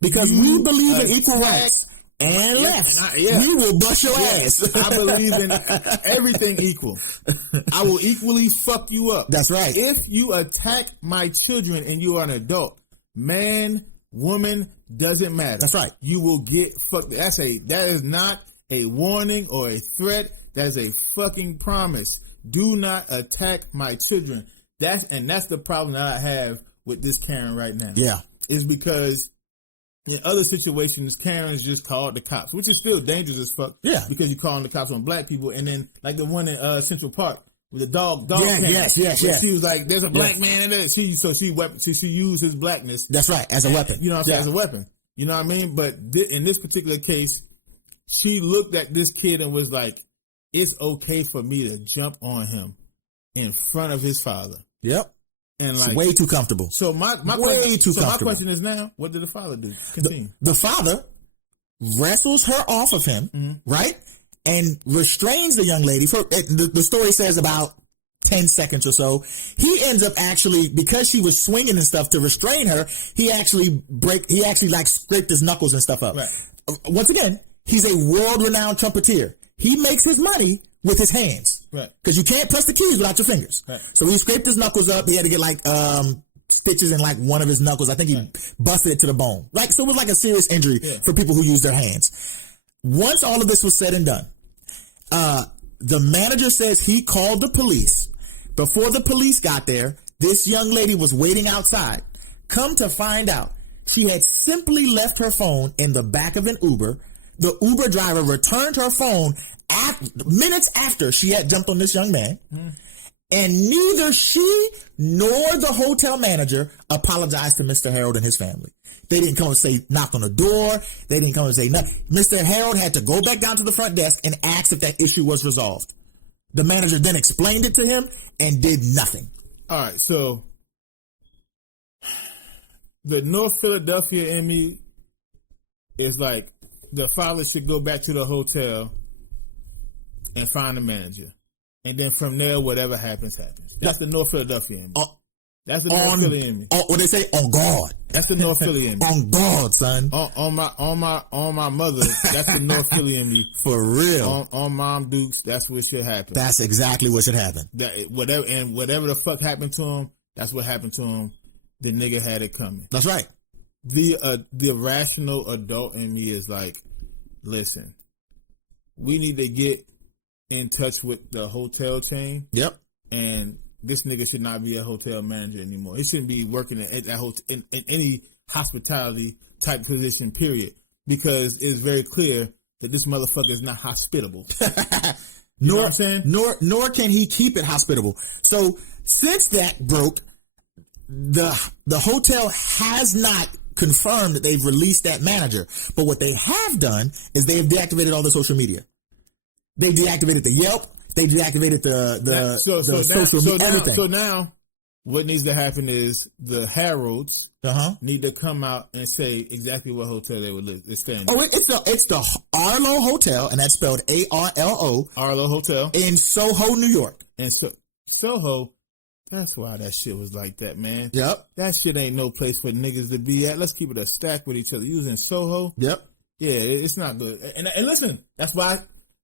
Because we believe in equal rights and left. We will bust your ass. I believe in everything equal. I will equally fuck you up. That's right. If you attack my children and you are an adult, man, woman, doesn't matter. That's right. You will get fucked. That is not a warning or a threat. That is a fucking promise. Do not attack my children. That's the problem that I have with this Karen right now. Yeah. Is because in other situations, Karen's just called the cops, which is still dangerous as fuck. Yeah. Because you're calling the cops on black people. And then like the one in Central Park with the dog yes. She was like, "There's a black man in there." She used his blackness. That's right, as a weapon. You know what I'm saying? As a weapon. You know what I mean? But in this particular case, she looked at this kid and was like, "It's okay for me to jump on him in front of his father." Yep. And it's way too comfortable. So my question is now, what did the father do? Continue. The father wrestles her off of him, right? And restrains the young lady for the story says about 10 seconds or so. He ends up actually, because she was swinging and stuff to restrain her, he actually like scraped his knuckles and stuff up. Right. Once again, he's a world-renowned trumpeter. He makes his money with his hands. Right. Because you can't press the keys without your fingers. Right. So he scraped his knuckles up. He had to get like stitches in like one of his knuckles. I think he busted it to the bone. Like, so it was like a serious injury for people who use their hands. Once all of this was said and done, the manager says he called the police. Before the police got there, this young lady was waiting outside. Come to find out, she had simply left her phone in the back of an Uber. The Uber driver returned her phone minutes after she had jumped on this young man. And neither she nor the hotel manager apologized to Mr. Harrod and his family. They didn't come and say, knock on the door. They didn't come and say nothing. Mr. Harrod had to go back down to the front desk and ask if that issue was resolved. The manager then explained it to him and did nothing. All right, so the North Philadelphia in me is like, the father should go back to the hotel and find the manager. And then from there, whatever happens, happens. That's the North Philadelphia in me. That's the North Philly in me. What they say? On God. That's the North Philly in me. On God, son. On my mother, that's the North Philly in me. For real. On Mom Dukes, that's what should happen. That's exactly what should happen. Whatever the fuck happened to him, that's what happened to him. The nigga had it coming. That's right. The rational adult in me is like, listen, we need to get in touch with the hotel chain. Yep. And this nigga should not be a hotel manager anymore. He shouldn't be working at that hotel in any hospitality type position, period. Because it's very clear that this motherfucker is not hospitable. You know what I'm saying? Nor can he keep it hospitable. So since that broke, the hotel has not confirmed that they've released that manager. But what they have done is they have deactivated all the social media. They deactivated the Yelp. They deactivated the social media, everything. So now, what needs to happen is the Heralds need to come out and say exactly what hotel they would stay in. Oh, it's the Arlo Hotel, and that's spelled ARLO. Arlo Hotel in Soho, New York. And Soho, that's why that shit was like that, man. Yep. That shit ain't no place for niggas to be at. Let's keep it a stack with each other. You was in Soho. Yep. Yeah, it's not good. And listen, that's why.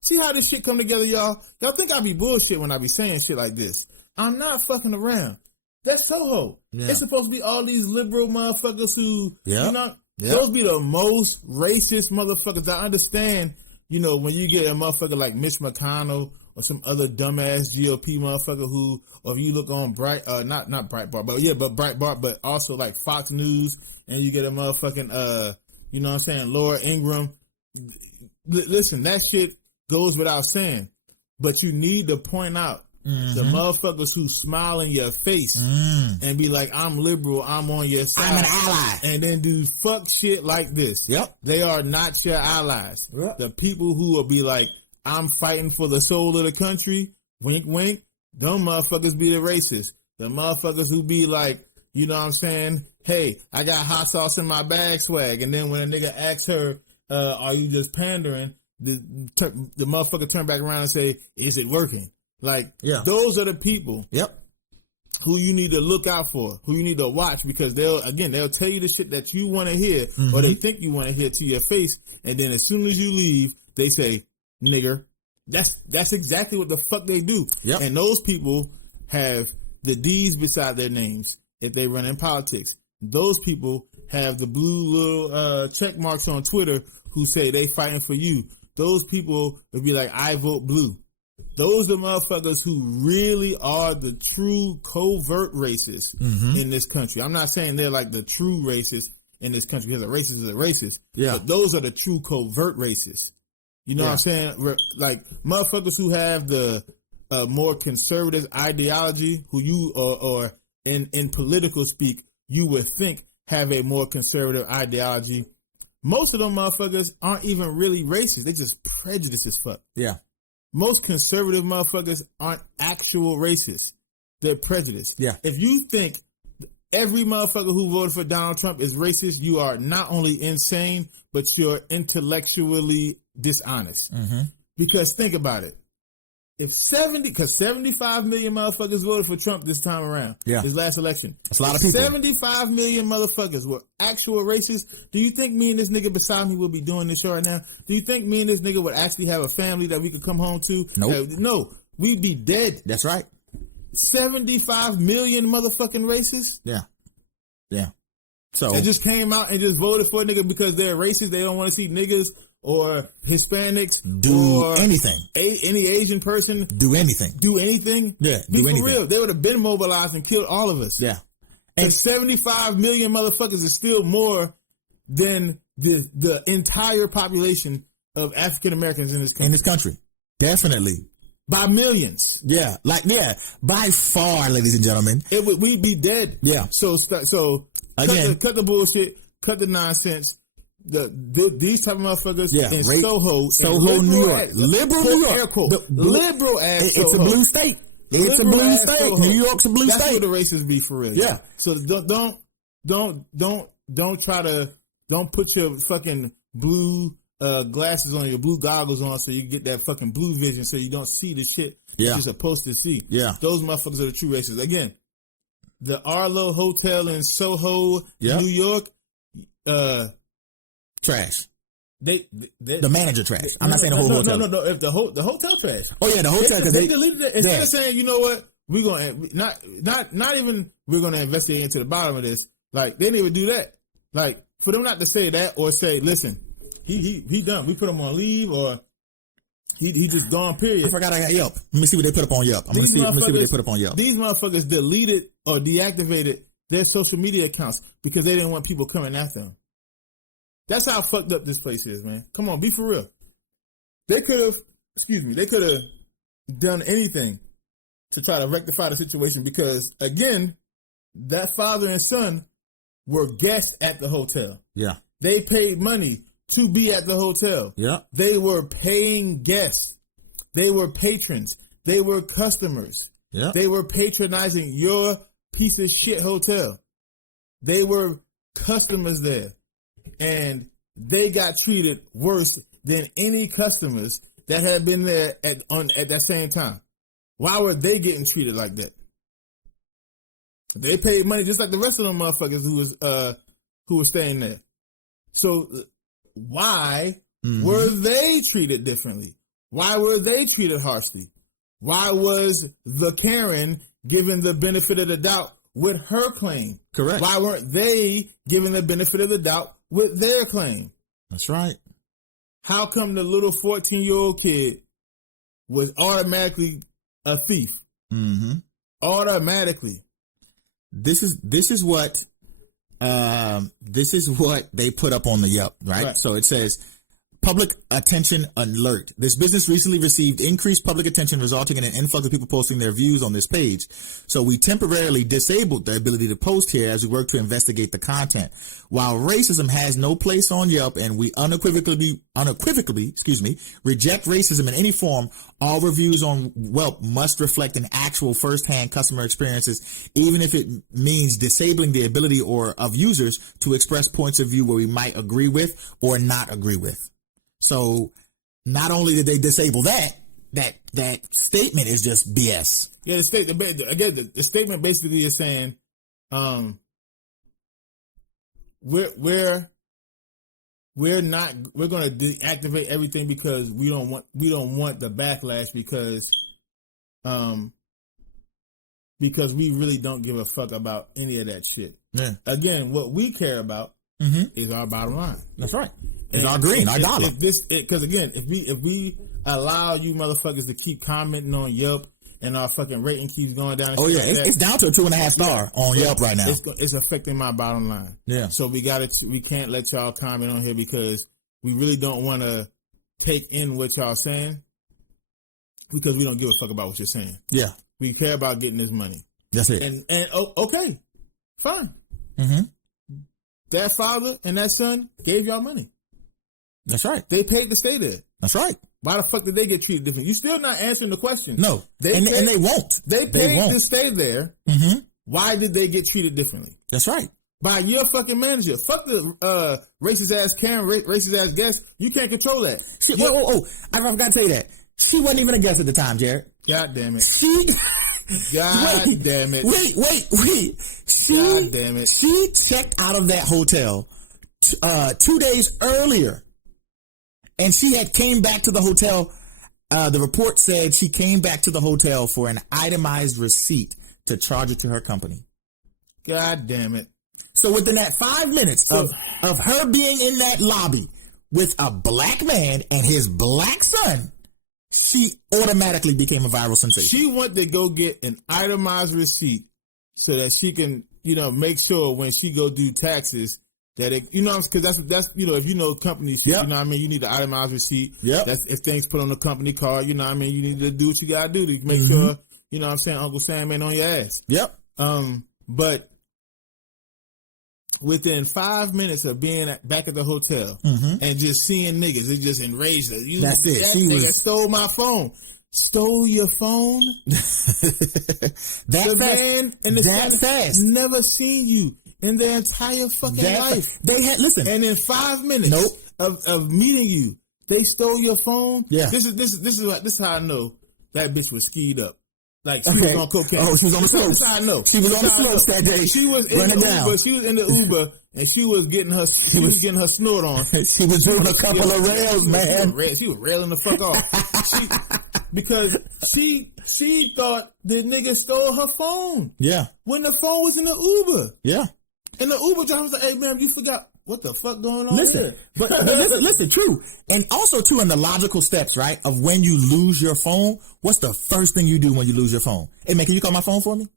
See how this shit come together, y'all? Y'all think I be bullshit when I be saying shit like this. I'm not fucking around. That's Soho. Yeah. It's supposed to be all these liberal motherfuckers who, those be the most racist motherfuckers. I understand, when you get a motherfucker like Mitch McConnell or some other dumbass GOP motherfucker who, or if you look on not Breitbart, but Breitbart, but also like Fox News, and you get a motherfucking, Laura Ingraham. Listen, that shit goes without saying, but you need to point out the motherfuckers who smile in your face and be like, I'm liberal, I'm on your side. I'm an ally. And then do fuck shit like this. Yep. They are not your allies. Yep. The people who will be like, I'm fighting for the soul of the country, wink, wink, them motherfuckers be the racists. The motherfuckers who be like, you know what I'm saying? Hey, I got hot sauce in my bag swag. And then when a nigga asks her, are you just pandering? The motherfucker turn back around and say, is it working? Like, those are the people who you need to look out for, who you need to watch, because they'll tell you the shit that you want to hear or they think you want to hear to your face. And then as soon as you leave, they say, nigger. That's exactly what the fuck they do. Yep. And those people have the D's beside their names if they run in politics. Those people have the blue little check marks on Twitter who say they fighting for you. Those people would be like, I vote blue. Those are motherfuckers who really are the true covert racists in this country. I'm not saying they're like the true racists in this country, because a racist is a racist. Yeah. But those are the true covert racists. You know what I'm saying? Like motherfuckers who have the more conservative ideology, who you or in political speak, you would think have a more conservative ideology. Most of them motherfuckers aren't even really racist. They just prejudiced as fuck. Yeah. Most conservative motherfuckers aren't actual racists. They're prejudiced. Yeah. If you think every motherfucker who voted for Donald Trump is racist, you are not only insane, but you're intellectually dishonest. Because think about it. If 75 million motherfuckers voted for Trump this time around, his last election. That's a lot of people. 75 million motherfuckers were actual racists. Do you think me and this nigga beside me would be doing this show right now? Do you think me and this nigga would actually have a family that we could come home to? Nope. No, we'd be dead. That's right. 75 million motherfucking racists? Yeah. Yeah. So they just came out and just voted for a nigga because they're racist. They don't want to see niggas or Hispanics do anything. Any Asian person do anything. Do anything. Yeah, do anything. For real. They would have been mobilized and killed all of us. Yeah. And 75 million motherfuckers is still more than the entire population of African Americans in this country. In this country. Definitely. By millions. Yeah. By far, ladies and gentlemen. We'd be dead. Yeah. So again, cut the bullshit, cut the nonsense. These type of motherfuckers in Soho, New York, liberal New York, liberal ass. It's a blue state. It's a blue state. Soho. New York's a blue state. That's where the racists be for real. Yeah. So don't try to put your fucking blue glasses on, your blue goggles on, so you get that fucking blue vision, so you don't see the shit that you're supposed to see. Yeah. Those motherfuckers are the true racists. Again, the Arlo Hotel in Soho, New York. Trash. The manager trash. I'm not saying the whole hotel. No. If the hotel trash. Oh yeah, the hotel. They deleted it instead of saying, you know what, we're gonna not even we're gonna investigate into the bottom of this. Like they didn't even do that. Like for them not to say that or say, listen, he done. We put him on leave or he just gone. Period. I forgot I got Yelp. Let me see what they put up on Yelp. Let me see what they put up on Yelp. These motherfuckers deleted or deactivated their social media accounts because they didn't want people coming after them. That's how fucked up this place is, man. Come on, be for real. They could have done anything to try to rectify the situation because, again, that father and son were guests at the hotel. Yeah. They paid money to be at the hotel. Yeah. They were paying guests. They were patrons. They were customers. Yeah. They were patronizing your piece of shit hotel. They were customers there. And they got treated worse than any customers that had been there at that same time. Why were they getting treated like that? They paid money just like the rest of them motherfuckers who was staying there. So why were they treated differently? Why were they treated harshly? Why was the Karen given the benefit of the doubt with her claim? Correct. Why weren't they given the benefit of the doubt with their claim? That's right. How come the little 14-year-old kid was automatically a thief? Mm-hmm. Automatically. This is what they put up on the Yelp, right? So it says, public attention alert. This business recently received increased public attention, resulting in an influx of people posting their views on this page. So we temporarily disabled the ability to post here as we work to investigate the content. While racism has no place on Yelp and we unequivocally, reject racism in any form, all reviews on Yelp must reflect an actual first-hand customer experiences, even if it means disabling the ability of users to express points of view where we might agree with or not agree with. So not only did they disable that statement is just BS. Yeah, the statement basically is saying, we're going to deactivate everything because we don't want the backlash because we really don't give a fuck about any of that shit. Yeah. Again, what we care about is our bottom line. That's right. It's our green, our dollar. Because again, if we allow you motherfuckers to keep commenting on Yelp and our fucking rating keeps going down. Oh yeah, it's down to a 2.5 star on Yelp right now. It's affecting my bottom line. Yeah. So we can't let y'all comment on here because we really don't want to take in what y'all saying because we don't give a fuck about what you're saying. Yeah. We care about getting this money. That's it. And okay, fine. Mm-hmm. That father and that son gave y'all money. That's right. They paid to stay there. That's right. Why the fuck did they get treated different? You still not answering the question. No. And they won't. They paid to stay there. Mm-hmm. Why did they get treated differently? That's right. By your fucking manager. Fuck the racist ass Karen, racist ass guest. You can't control that. I forgot to tell you that. She wasn't even a guest at the time, Jared. God damn it. God damn it. Wait. God damn it. She checked out of that hotel 2 days earlier. And she had came back to the hotel. The report said she came back to the hotel for an itemized receipt to charge it to her company. God damn it. So within that 5 minutes of her being in that lobby with a black man and his black son, she automatically became a viral sensation. She went to go get an itemized receipt so that she can, make sure when she go do taxes that it, because that's if company shit, yep. You need the itemized receipt. Yep. That's if things put on the company card, you need to do what you gotta do to make sure, Uncle Sam ain't on your ass. Yep. But within 5 minutes of being back at the hotel and just seeing niggas, it just enraged her. That's it. That nigga stole my phone. Stole your phone? That fast. Never seen you in their entire fucking life. They had and in 5 minutes of meeting you, they stole your phone. Yeah. This is how I know that bitch was skied up. Like she was on cocaine. Oh, she was on the slopes. That's how I know. She was on the slopes that day. She was in the Uber. She was in the Uber and she was getting her snort on. She was doing a couple of rails, man. She was railing the fuck off. Because she thought the nigga stole her phone. Yeah. When the phone was in the Uber. Yeah. And the Uber driver was like, "Hey, man, you forgot what the fuck going on here?" But listen, true. And also, too, in the logical steps, right, of when you lose your phone, what's the first thing you do when you lose your phone? Hey, man, can you call my phone for me?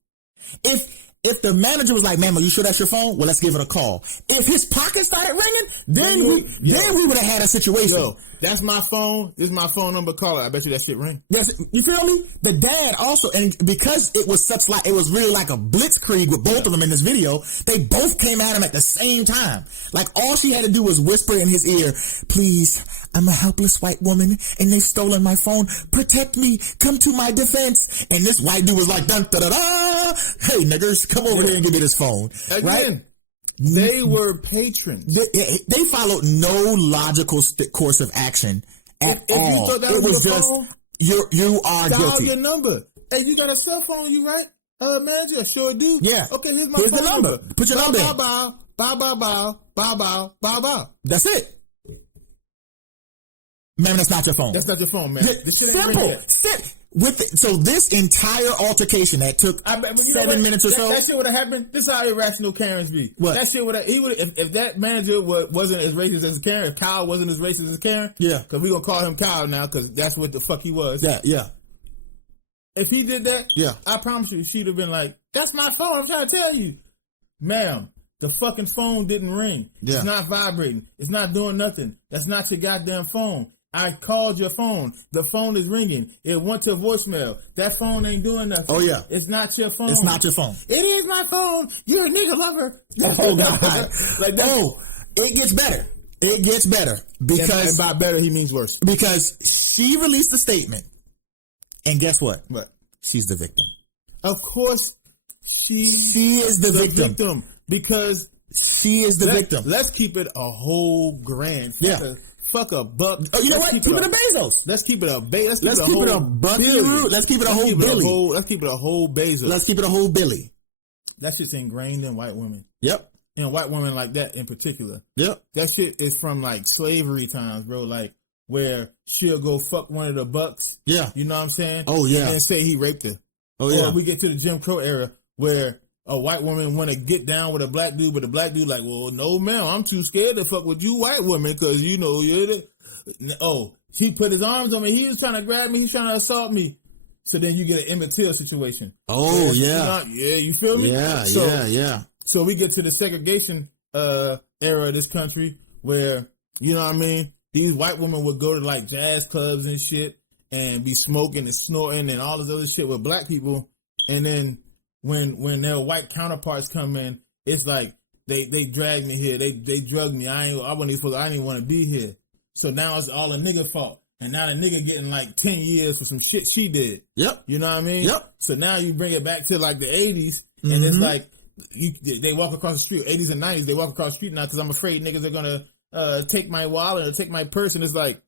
If If the manager was like, "Ma'am, are you sure that's your phone? Well, let's give it a call." If his pocket started ringing, then we would have had a situation. Yo, that's my phone. This is my phone number. Call it. I bet you that shit ring. Yes, you feel me? The dad also, and because it was it was really like a blitzkrieg with both of them in this video. They both came at him at the same time. Like all she had to do was whisper in his ear, "Please, I'm a helpless white woman, and they've stolen my phone. Protect me. Come to my defense." And this white dude was like, "Dun da da da! Hey niggers, come over here and give me this phone." Again, right? They were patrons. They followed no logical course of action at all. If you thought that was your phone, you are dial guilty. your number. Hey, you got a cell phone, you right? Manager, sure do. Yeah. Okay, here's the phone number. Put your number in. Bow, bow, bow, bow, bow, bow, bow, bow. That's it. Man, that's not your phone. That's not your phone, man. This shit ain't Simple. ring yet. So this entire altercation that took 7 minutes or so. That shit would have happened. This is how irrational Karens be. What? That shit would have. He would if that manager wasn't as racist as Karen. If Kyle wasn't as racist as Karen. Yeah. Because we gonna call him Kyle now because that's what the fuck he was. Yeah. If he did that, yeah, I promise you, she'd have been like, "That's my phone. I'm trying to tell you, ma'am. The fucking phone didn't ring. Yeah. It's not vibrating. It's not doing nothing. That's not your goddamn phone. I called your phone. The phone is ringing. It went to voicemail. That phone ain't doing nothing. Oh, yeah. It's not your phone. It's not your phone. It is my phone. You're a nigga lover. Oh, God. It gets better. It gets better. Because, and by better, he means worse. Because she released a statement. And guess what? What? She's the victim. Of course, she is the victim. Because she is the victim. Let's keep it a whole grand. Fuck a buck. Oh, you know what? Keep it a Bezos. Let's keep it a Bezos. Let's keep it a Bucky Root. Let's keep it a whole Billy. Let's keep it a whole Bezos. Let's keep it a whole Billy. That shit's ingrained in white women. Yep. And white women like that in particular. Yep. That shit is from like slavery times, bro. Like where she'll go fuck one of the bucks. Yeah. You know what I'm saying? Oh, yeah. And say he raped her. Oh, yeah. Or we get to the Jim Crow era where a white woman want to get down with a black dude, but the black dude like, well, no, ma'am, I'm too scared to fuck with you white women because, you know, you're the... Oh, he put his arms on me. He was trying to grab me. He's trying to assault me. So then you get an Emmett Till situation. Oh, yeah. You feel me? Yeah. So we get to the segregation era of this country where, you know what I mean, these white women would go to like jazz clubs and shit and be smoking and snorting and all this other shit with black people. And then when their white counterparts come in, it's like they drag me here. They drug me. I didn't want to be here. So now it's all a nigga fault. And now the nigga getting like 10 years for some shit she did. Yep. You know what I mean? Yep. So now you bring it back to like the 80s and it's like they walk across the street, 80s and 90s, they walk across the street now because I'm afraid niggas are going to take my wallet or take my purse. And it's like,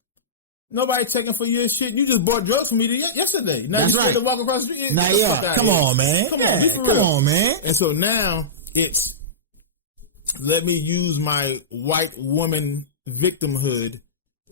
nobody checking for your shit. You just bought drugs from me yesterday. Now that's you right. to walk across the street. Now, yeah. Come on, man. Come on, man. And so now it's, let me use my white woman victimhood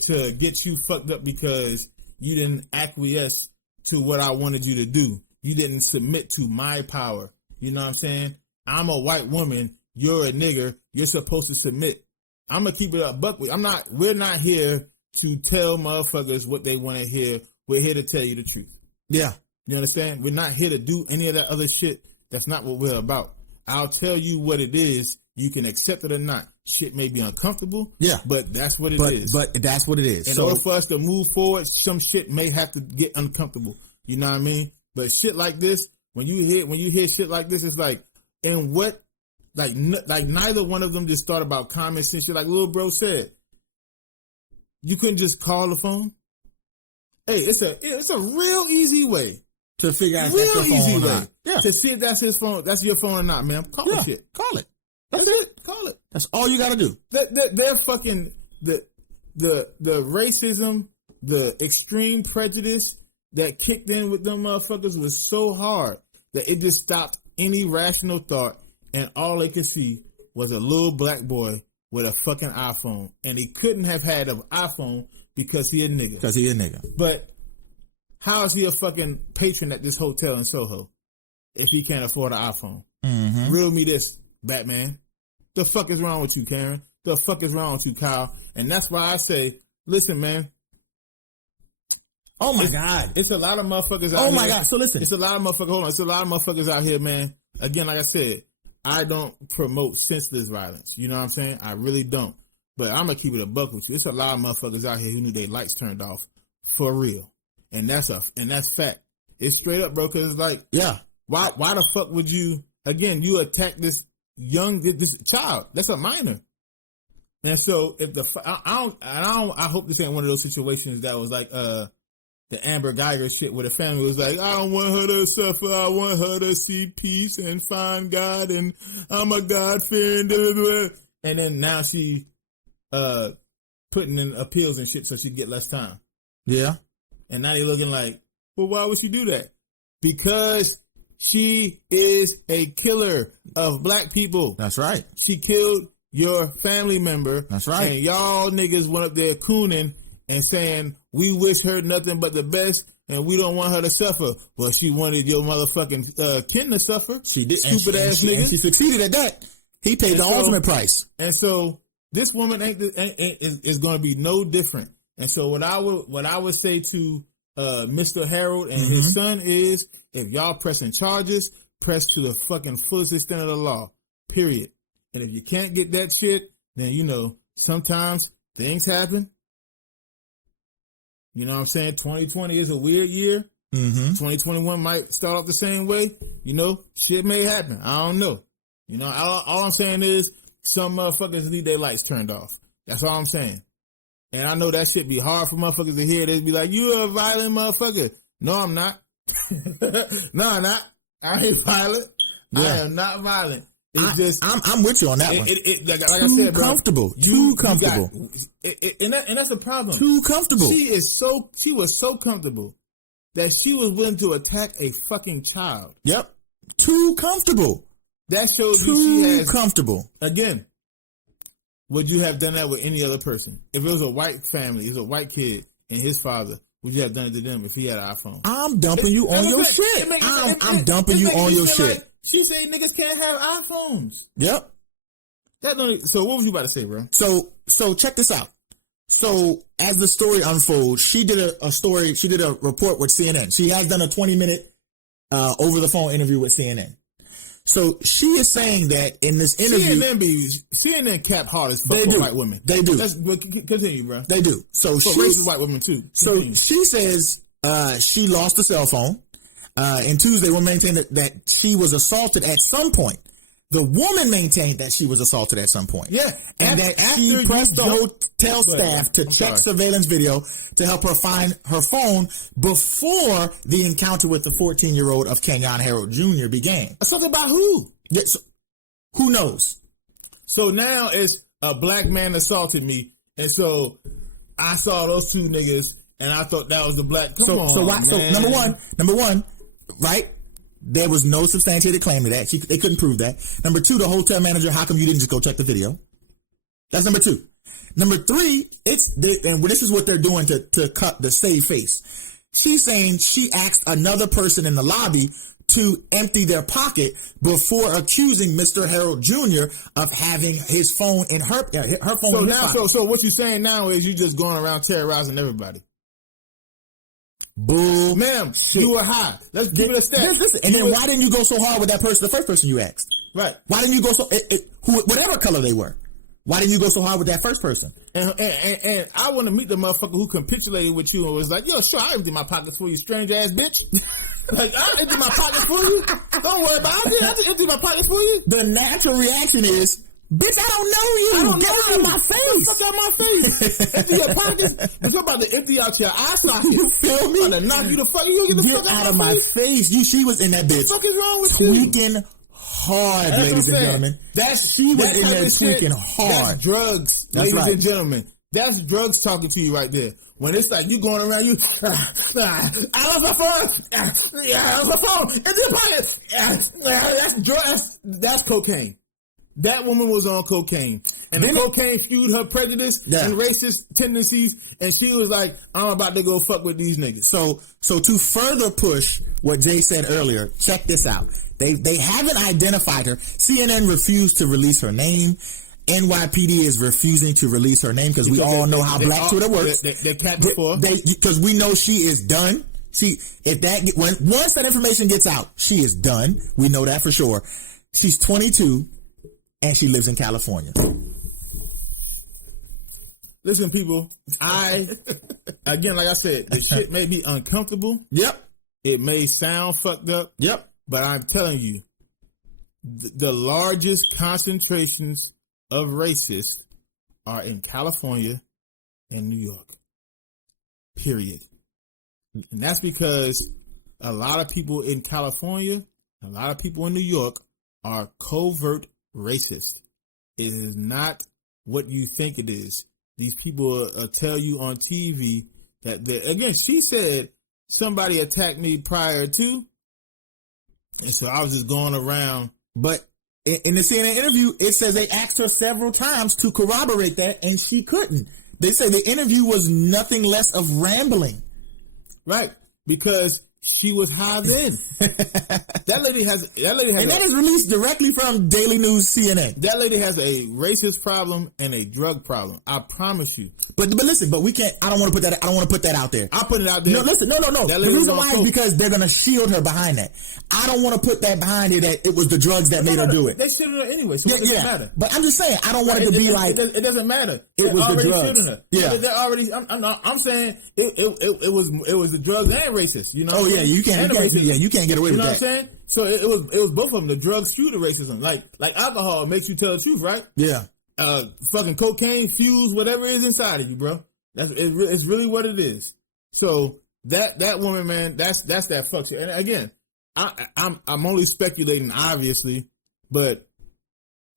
to get you fucked up because you didn't acquiesce to what I wanted you to do. You didn't submit to my power. You know what I'm saying? I'm a white woman. You're a nigger. You're supposed to submit. I'm going to keep it up. But we're not here to tell motherfuckers what they want to hear. We're here to tell you the truth. Yeah. You understand? We're not here to do any of that other shit. That's not what we're about. I'll tell you what it is. You can accept it or not. Shit may be uncomfortable. Yeah. But that's what it is. But that's what it is. In order for us to move forward, some shit may have to get uncomfortable. You know what I mean? But shit like this, when you hear shit like this, it's like, and what, like neither one of them just thought about common sense shit. Like little bro said, you couldn't just call the phone. Hey, it's a real easy way to figure out if that's your phone or not. Yeah. To see if that's his phone, that's your phone or not, man. Call the shit. Call it. That's it. Call it. That's all you got to do. They're fucking the racism, the extreme prejudice that kicked in with them motherfuckers was so hard that it just stopped any rational thought, and all they could see was a little black boy with a fucking iPhone, and he couldn't have had an iPhone because he a nigga. But how is he a fucking patron at this hotel in Soho if he can't afford an iPhone? Mm-hmm. Reel me this, Batman. The fuck is wrong with you, Karen? The fuck is wrong with you, Kyle? And that's why I say, listen, man. Oh my God. It's a lot of motherfuckers out here. Oh my God. So listen. It's a lot of motherfuckers. Hold on. It's a lot of motherfuckers out here, man, again, like I said, I don't promote senseless violence. You know what I'm saying? I really don't. But I'm gonna keep it a buck with you. There's a lot of motherfuckers out here who knew their lights turned off for real, and that's fact. It's straight up, bro. Because it's like, yeah, why the fuck would you? Again, you attack this child. That's a minor. And so if I hope this ain't one of those situations that was like the Amber Geiger shit where the family was like, I don't want her to suffer. I want her to see peace and find God, and I'm a God-fearing. And then now she putting in appeals and shit so she get less time. Yeah. And now they looking like, well, why would she do that? Because she is a killer of black people. That's right. She killed your family member. That's right. And y'all niggas went up there cooning and saying, we wish her nothing but the best and we don't want her to suffer. Well, she wanted your motherfucking kin to suffer. She did. Stupid ass nigga. And she succeeded at that. He paid the ultimate price. And so this woman is going to be no different. And so what I would say to Mr. Harold and his son is, if y'all pressing charges, press to the fucking fullest extent of the law. Period. And if you can't get that shit, then you know sometimes things happen. You know what I'm saying? 2020 is a weird year. 2021 might start off the same way. You know, shit may happen. I don't know. You know, all I'm saying is some motherfuckers need their lights turned off. That's all I'm saying. And I know that shit be hard for motherfuckers to hear. They'd be like, you a violent motherfucker. No, I'm not. No, I'm not. I ain't violent. Yeah. I am not violent. It's I'm with you on that one. Like I said, bro, comfortable. Too comfortable. And that's the problem. Too comfortable. She was so comfortable that she was willing to attack a fucking child. Yep. Too comfortable. That shows you she has comfortable. Again, would you have done that with any other person? If it was a white family, it was a white kid and his father, would you have done it to them if he had an iPhone? I'm dumping you on your shit. I'm dumping you on your shit. Like, she said niggas can't have iPhones. Yep. So what was you about to say, bro? So check this out. So as the story unfolds, she did a report with CNN. She has done a 20-minute over the phone interview with CNN. So she is saying that in this interview, CNN cap hard as fuck for white women. They do. Continue, bro. They do. So she's white women too. Continue. So she says she lost a cell phone. And Tuesday, we'll maintain that she was assaulted at some point. The woman maintained that she was assaulted at some point. Yeah. And that she pressed the hotel staff to check surveillance video to help her find her phone before the encounter with the 14-year-old of Kenyon Harold Jr. began. Something about who? Yeah, so, who knows? So now it's a black man assaulted me. And so I saw those two niggas and I thought that was the black. So number one, right? There was no substantiated claim to that. They couldn't prove that. Number two, the hotel manager, how come you didn't just go check the video? That's number two. Number three, and this is what they're doing to save face. She's saying she asked another person in the lobby to empty their pocket before accusing Mr. Harold Jr. of having his phone in her phone. So in his pocket. So what you're saying now is you just going around terrorizing everybody. Bull, ma'am, shit. You were high. Let's give it a step. And then why didn't you go so hard with that person, the first person you asked? Right. Why didn't you go so, whatever color they were? Why didn't you go so hard with that first person? And I want to meet the motherfucker who capitulated with you and was like, yo, sure, I empty my pockets for you, strange ass bitch. Like, I'll empty my pockets for you. Don't worry about it. I'll just empty my pockets for you. The natural reaction is, bitch, I don't know you. I don't know out of my face. Fuck out my face. Empty your pockets. You're about to empty out your eye socket. You feel me? I'm about to knock you the fuck. You get the fuck out of my face. She was in that bitch. What the fuck is wrong with you? Tweaking hard, ladies and gentlemen. She was in there tweaking hard. That's drugs, ladies and gentlemen. That's drugs talking to you right there. When it's like you going around, I lost my phone. I lost my phone. Empty your pockets. That's drugs. That's cocaine. That woman was on cocaine. And the cocaine fueled her prejudice and racist tendencies. And she was like, I'm about to go fuck with these niggas. So to further push what Jay said earlier, check this out. They haven't identified her. CNN refused to release her name. NYPD is refusing to release her name because we all know how Black Twitter works. They capped before. Because we know she is done. See, once that information gets out, she is done. We know that for sure. She's 22 and she lives in California. Listen, people, again, like I said, the shit may be uncomfortable. Yep. It may sound fucked up. Yep. But I'm telling you, the largest concentrations of racists are in California and New York. Period. And that's because a lot of people in California, a lot of people in New York are covert racist. It is not what you think it is. These people tell you on TV that, again, she said somebody attacked me prior to, and so I was just going around. But in the CNN interview, it says they asked her several times to corroborate that, and she couldn't. They say the interview was nothing less of rambling. Right, because she was high then. That lady has, and that is released directly from Daily News CNN. That lady has a racist problem and a drug problem. I promise you. But listen, we can't. I don't want to put that out there. I'll put it out there. No, listen, no. The reason why is because they're gonna shield her behind that. I don't want to put that behind her that it was the drugs that made her do it. They shielded her anyway, so it doesn't matter. But I'm just saying, I don't want it to be like it doesn't matter. It was the drugs. Her. Yeah, they're already. I'm saying it was the drugs and racist. You know. Oh yeah, you can't get away with that. You know what I'm saying? So it was both of them. The drugs fuel the racism. Like alcohol makes you tell the truth, right? Yeah. Fucking cocaine fuels whatever is inside of you, bro. It's really what it is. So that woman, man, that's that fuck shit. And again, I'm only speculating, obviously, but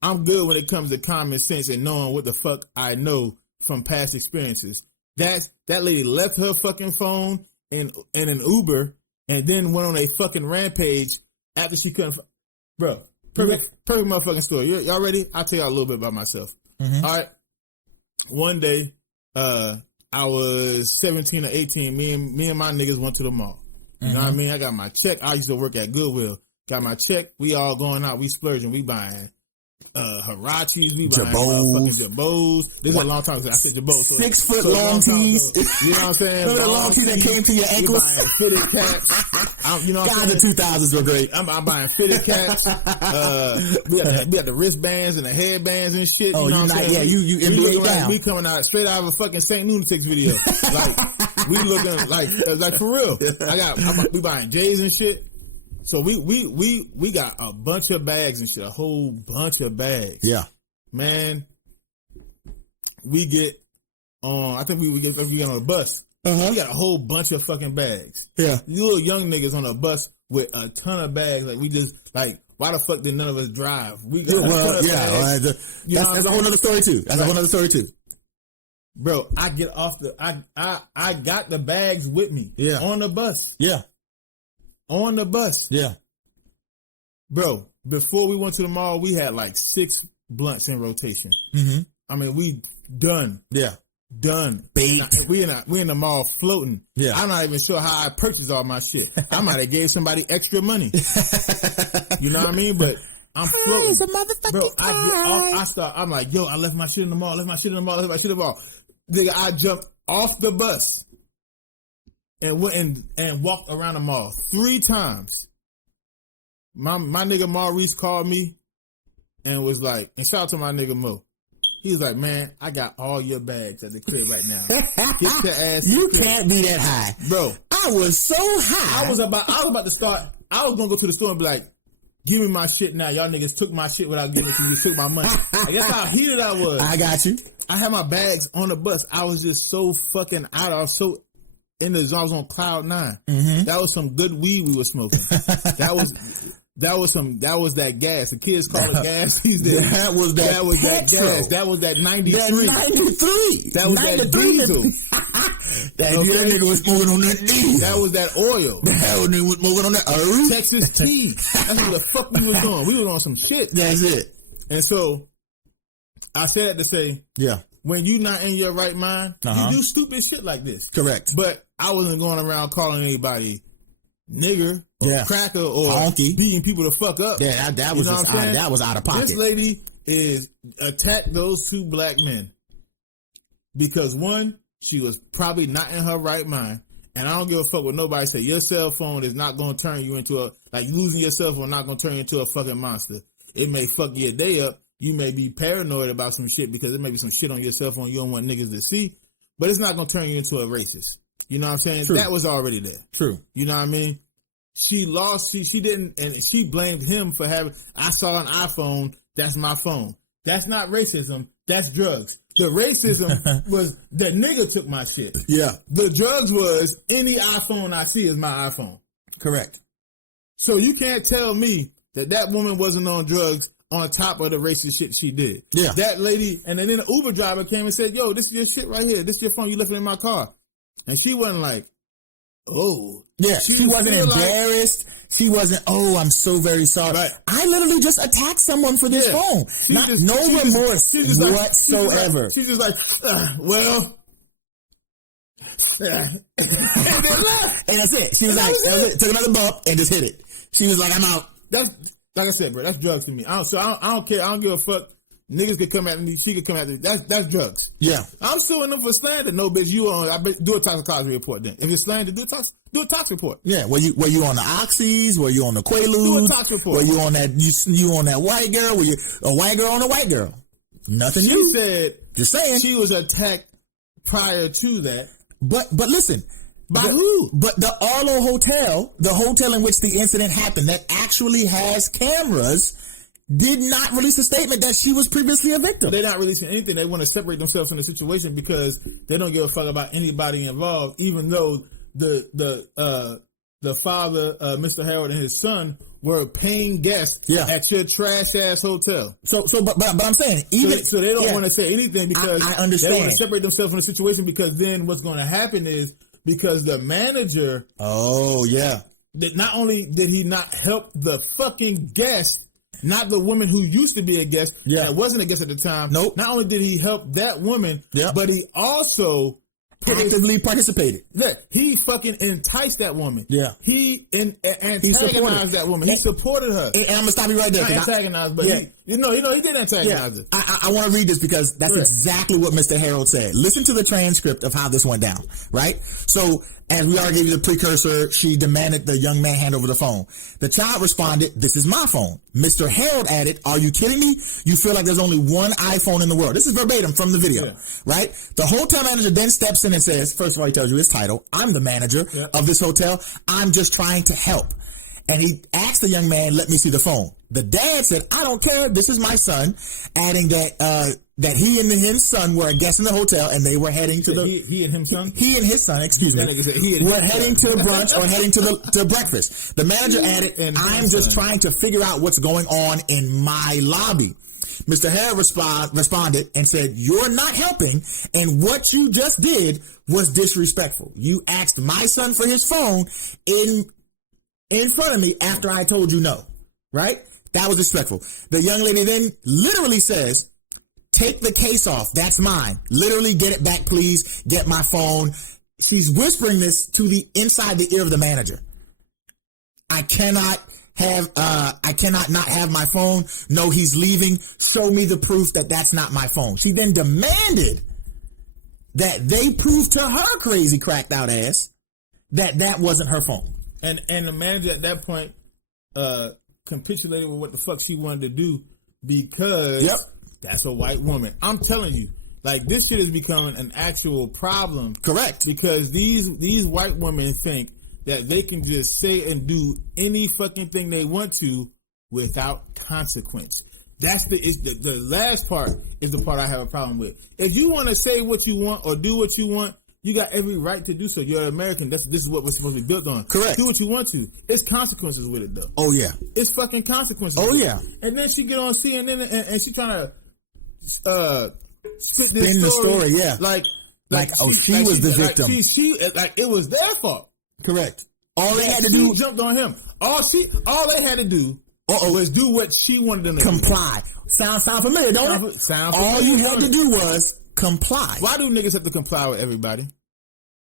I'm good when it comes to common sense and knowing what the fuck I know from past experiences. That lady left her fucking phone in an Uber and then went on a fucking rampage after she couldn't. Bro, perfect motherfucking story. Y'all ready? I'll tell y'all a little bit about myself. Mm-hmm. All right. One day, I was 17 or 18. Me and my niggas went to the mall. You know what I mean? I got my check. I used to work at Goodwill. Got my check. We all going out. We splurging. We buying Hirachis. We buying fucking Jabos. This is a long time ago. I said Jabos. 6 foot long tees. You know what I'm saying? Remember the long tees that came to your ankles? We buying fitted caps. You know what I'm saying? The 2000s were great. I'm buying fitted caps. We got the wristbands and the headbands and shit. Oh, you know what I'm saying? Yeah, you NBA down. We coming out straight out of a fucking St. Lunatics video. Like, we looking like for real. We buying J's and shit. So we got a bunch of bags and shit, a whole bunch of bags. Yeah, man. We get on. I think we get on a bus. We got a whole bunch of fucking bags. Yeah, you little young niggas on a bus with a ton of bags. Like we just like, why the fuck did none of us drive? We got that's a whole other story too. That's a whole other story too. Bro, I get off I got the bags with me. Yeah, on the bus. Yeah. On the bus. Yeah. Bro, before we went to the mall, we had like 6 blunts in rotation. Mm-hmm. I mean, we done. Yeah. Done. Baked. We in the mall floating. Yeah. I'm not even sure how I purchased all my shit. I might have gave somebody extra money. You know what I mean? But I'm floating. Bro, I get off. I'm like, yo, I left my shit in the mall. Nigga, I jumped off the bus. And went and walked around the mall 3 times. My nigga Maurice called me and was like, and shout out to my nigga Mo. He was like, man, I got all your bags at the crib right now. Get your ass. You can't be that high, bro. I was so high. I was about to start. I was gonna go to the store and be like, give me my shit now. Y'all niggas took my shit without giving it to you. You took my money. Like, that's how heated I was. I got you. I had my bags on the bus. I was just so fucking out. I was so in the zone. I was on cloud 9. Mm-hmm. That was some good weed we were smoking. That was that gas. The kids call it gas these days. That was that gas. That was that 93. That 93. That was that diesel. That nigga was smoking on that diesel. That was that oil. That nigga was smoking on that Texas tea. That's what the fuck we was doing. We was on some shit. That's it. And so I said that to say, yeah, when you not in your right mind, you do stupid shit like this. Correct. But I wasn't going around calling anybody nigger or cracker or honky, beating people the fuck up. Yeah, that was that was out of pocket. This lady is attacked those 2 black men because 1, she was probably not in her right mind, And I don't give a fuck what nobody say. Your cell phone is not going to turn you into losing your cell phone not going to turn you into a fucking monster. It may fuck your day up. You may be paranoid about some shit because there may be some shit on your cell phone you don't want niggas to see, but it's not going to turn you into a racist. You know what I'm saying? True. That was already there. True. You know what I mean? She lost, she didn't, and she blamed him for I saw an iPhone, that's my phone. That's not racism, that's drugs. The racism was that nigga took my shit. Yeah. The drugs was any iPhone I see is my iPhone. Correct. So you can't tell me that woman wasn't on drugs on top of the racist shit she did. Yeah. That lady, and then the Uber driver came and said, yo, this is your shit right here. This is your phone. You left it in my car. And she wasn't like, oh. Yeah, she wasn't embarrassed. She wasn't, oh, I'm so very sorry. Right. I literally just attacked someone for this phone. No remorse whatsoever. She's just like, well. And then left. And that's it. She was like, took another bump and just hit it. She was like, I'm out. That's, like I said, bro, that's drugs to me. I don't care. I don't give a fuck. Niggas could come at me. She could come at me. That's drugs. Yeah. I'm suing them for slander. No, bitch, you on. Do a toxicology report then. If it's slander, do a tox report. Yeah. Were you on the oxys? Were you on the Quaaludes? Do a tox report. Were you on that? You on that white girl? Were you a white girl on a white girl? Nothing. She said. Just saying. She was attacked prior to that. But listen. By who? But the Arlo Hotel, the hotel in which the incident happened, that actually has cameras, did not release a statement that she was previously a victim. They're not releasing anything. They want to separate themselves from the situation because they don't give a fuck about anybody involved, even though the father, Mr. Harold, and his son were paying guests at your trash ass hotel. But I'm saying, even so they don't want to say anything because I understand. They want to separate themselves from the situation because then what's going to happen is because the manager, that not only did he not help the fucking guest, not the woman who used to be a guest, that wasn't a guest at the time. Nope. Not only did he help that woman, but he also actively participated. Yeah, he fucking enticed that woman. Yeah, he antagonized that woman. He supported her. And I'm gonna stop you right there. Not antagonized, but he did antagonize her. I want to read this because that's exactly what Mr. Harold said. Listen to the transcript of how this went down. Right. So, as we already gave you the precursor, she demanded the young man hand over the phone. The child responded, "This is my phone." Mr. Harold added, "Are you kidding me? You feel like there's only one iPhone in the world." This is verbatim from the video, right? The hotel manager then steps in and says, first of all, he tells you his title. "I'm the manager of this hotel. I'm just trying to help." And he asked the young man, "Let me see the phone." The dad said, "I don't care. This is my son," adding that he and his son were a guest in the hotel and they were heading to he and his son? He and his son, excuse me, were heading to brunch or heading to breakfast. The manager added, "I'm just trying to figure out what's going on in my lobby." Mr. Harris responded and said, "You're not helping, and what you just did was disrespectful. You asked my son for his phone in front of me after I told you no." Right? That was disrespectful. The young lady then literally says, "Take the case off. That's mine. Literally, get it back, please. Get my phone." She's whispering this to the inside the ear of the manager. I cannot not have my phone. No, he's leaving. Show me the proof that that's not my phone. She then demanded that they prove to her crazy cracked out ass that wasn't her phone. And the manager at that point capitulated with what the fuck she wanted to do because that's a white woman. I'm telling you, like, this shit is becoming an actual problem. Correct. Because these white women think that they can just say and do any fucking thing they want to without consequence. That's the last part is the part I have a problem with. If you want to say what you want or do what you want, you got every right to do so. You're an American. This is what we're supposed to be built on. Correct. Do what you want to. It's consequences with it, though. Oh, yeah. It's fucking consequences. Oh, yeah. And then she get on CNN and she trying to spin the story, yeah. Like she was the victim. Like it was their fault. Correct. All they had to do, jumped on him. All they had to do was do what she wanted them to comply. Sound familiar, don't it? All you had to do was comply. Why do niggas have to comply with everybody?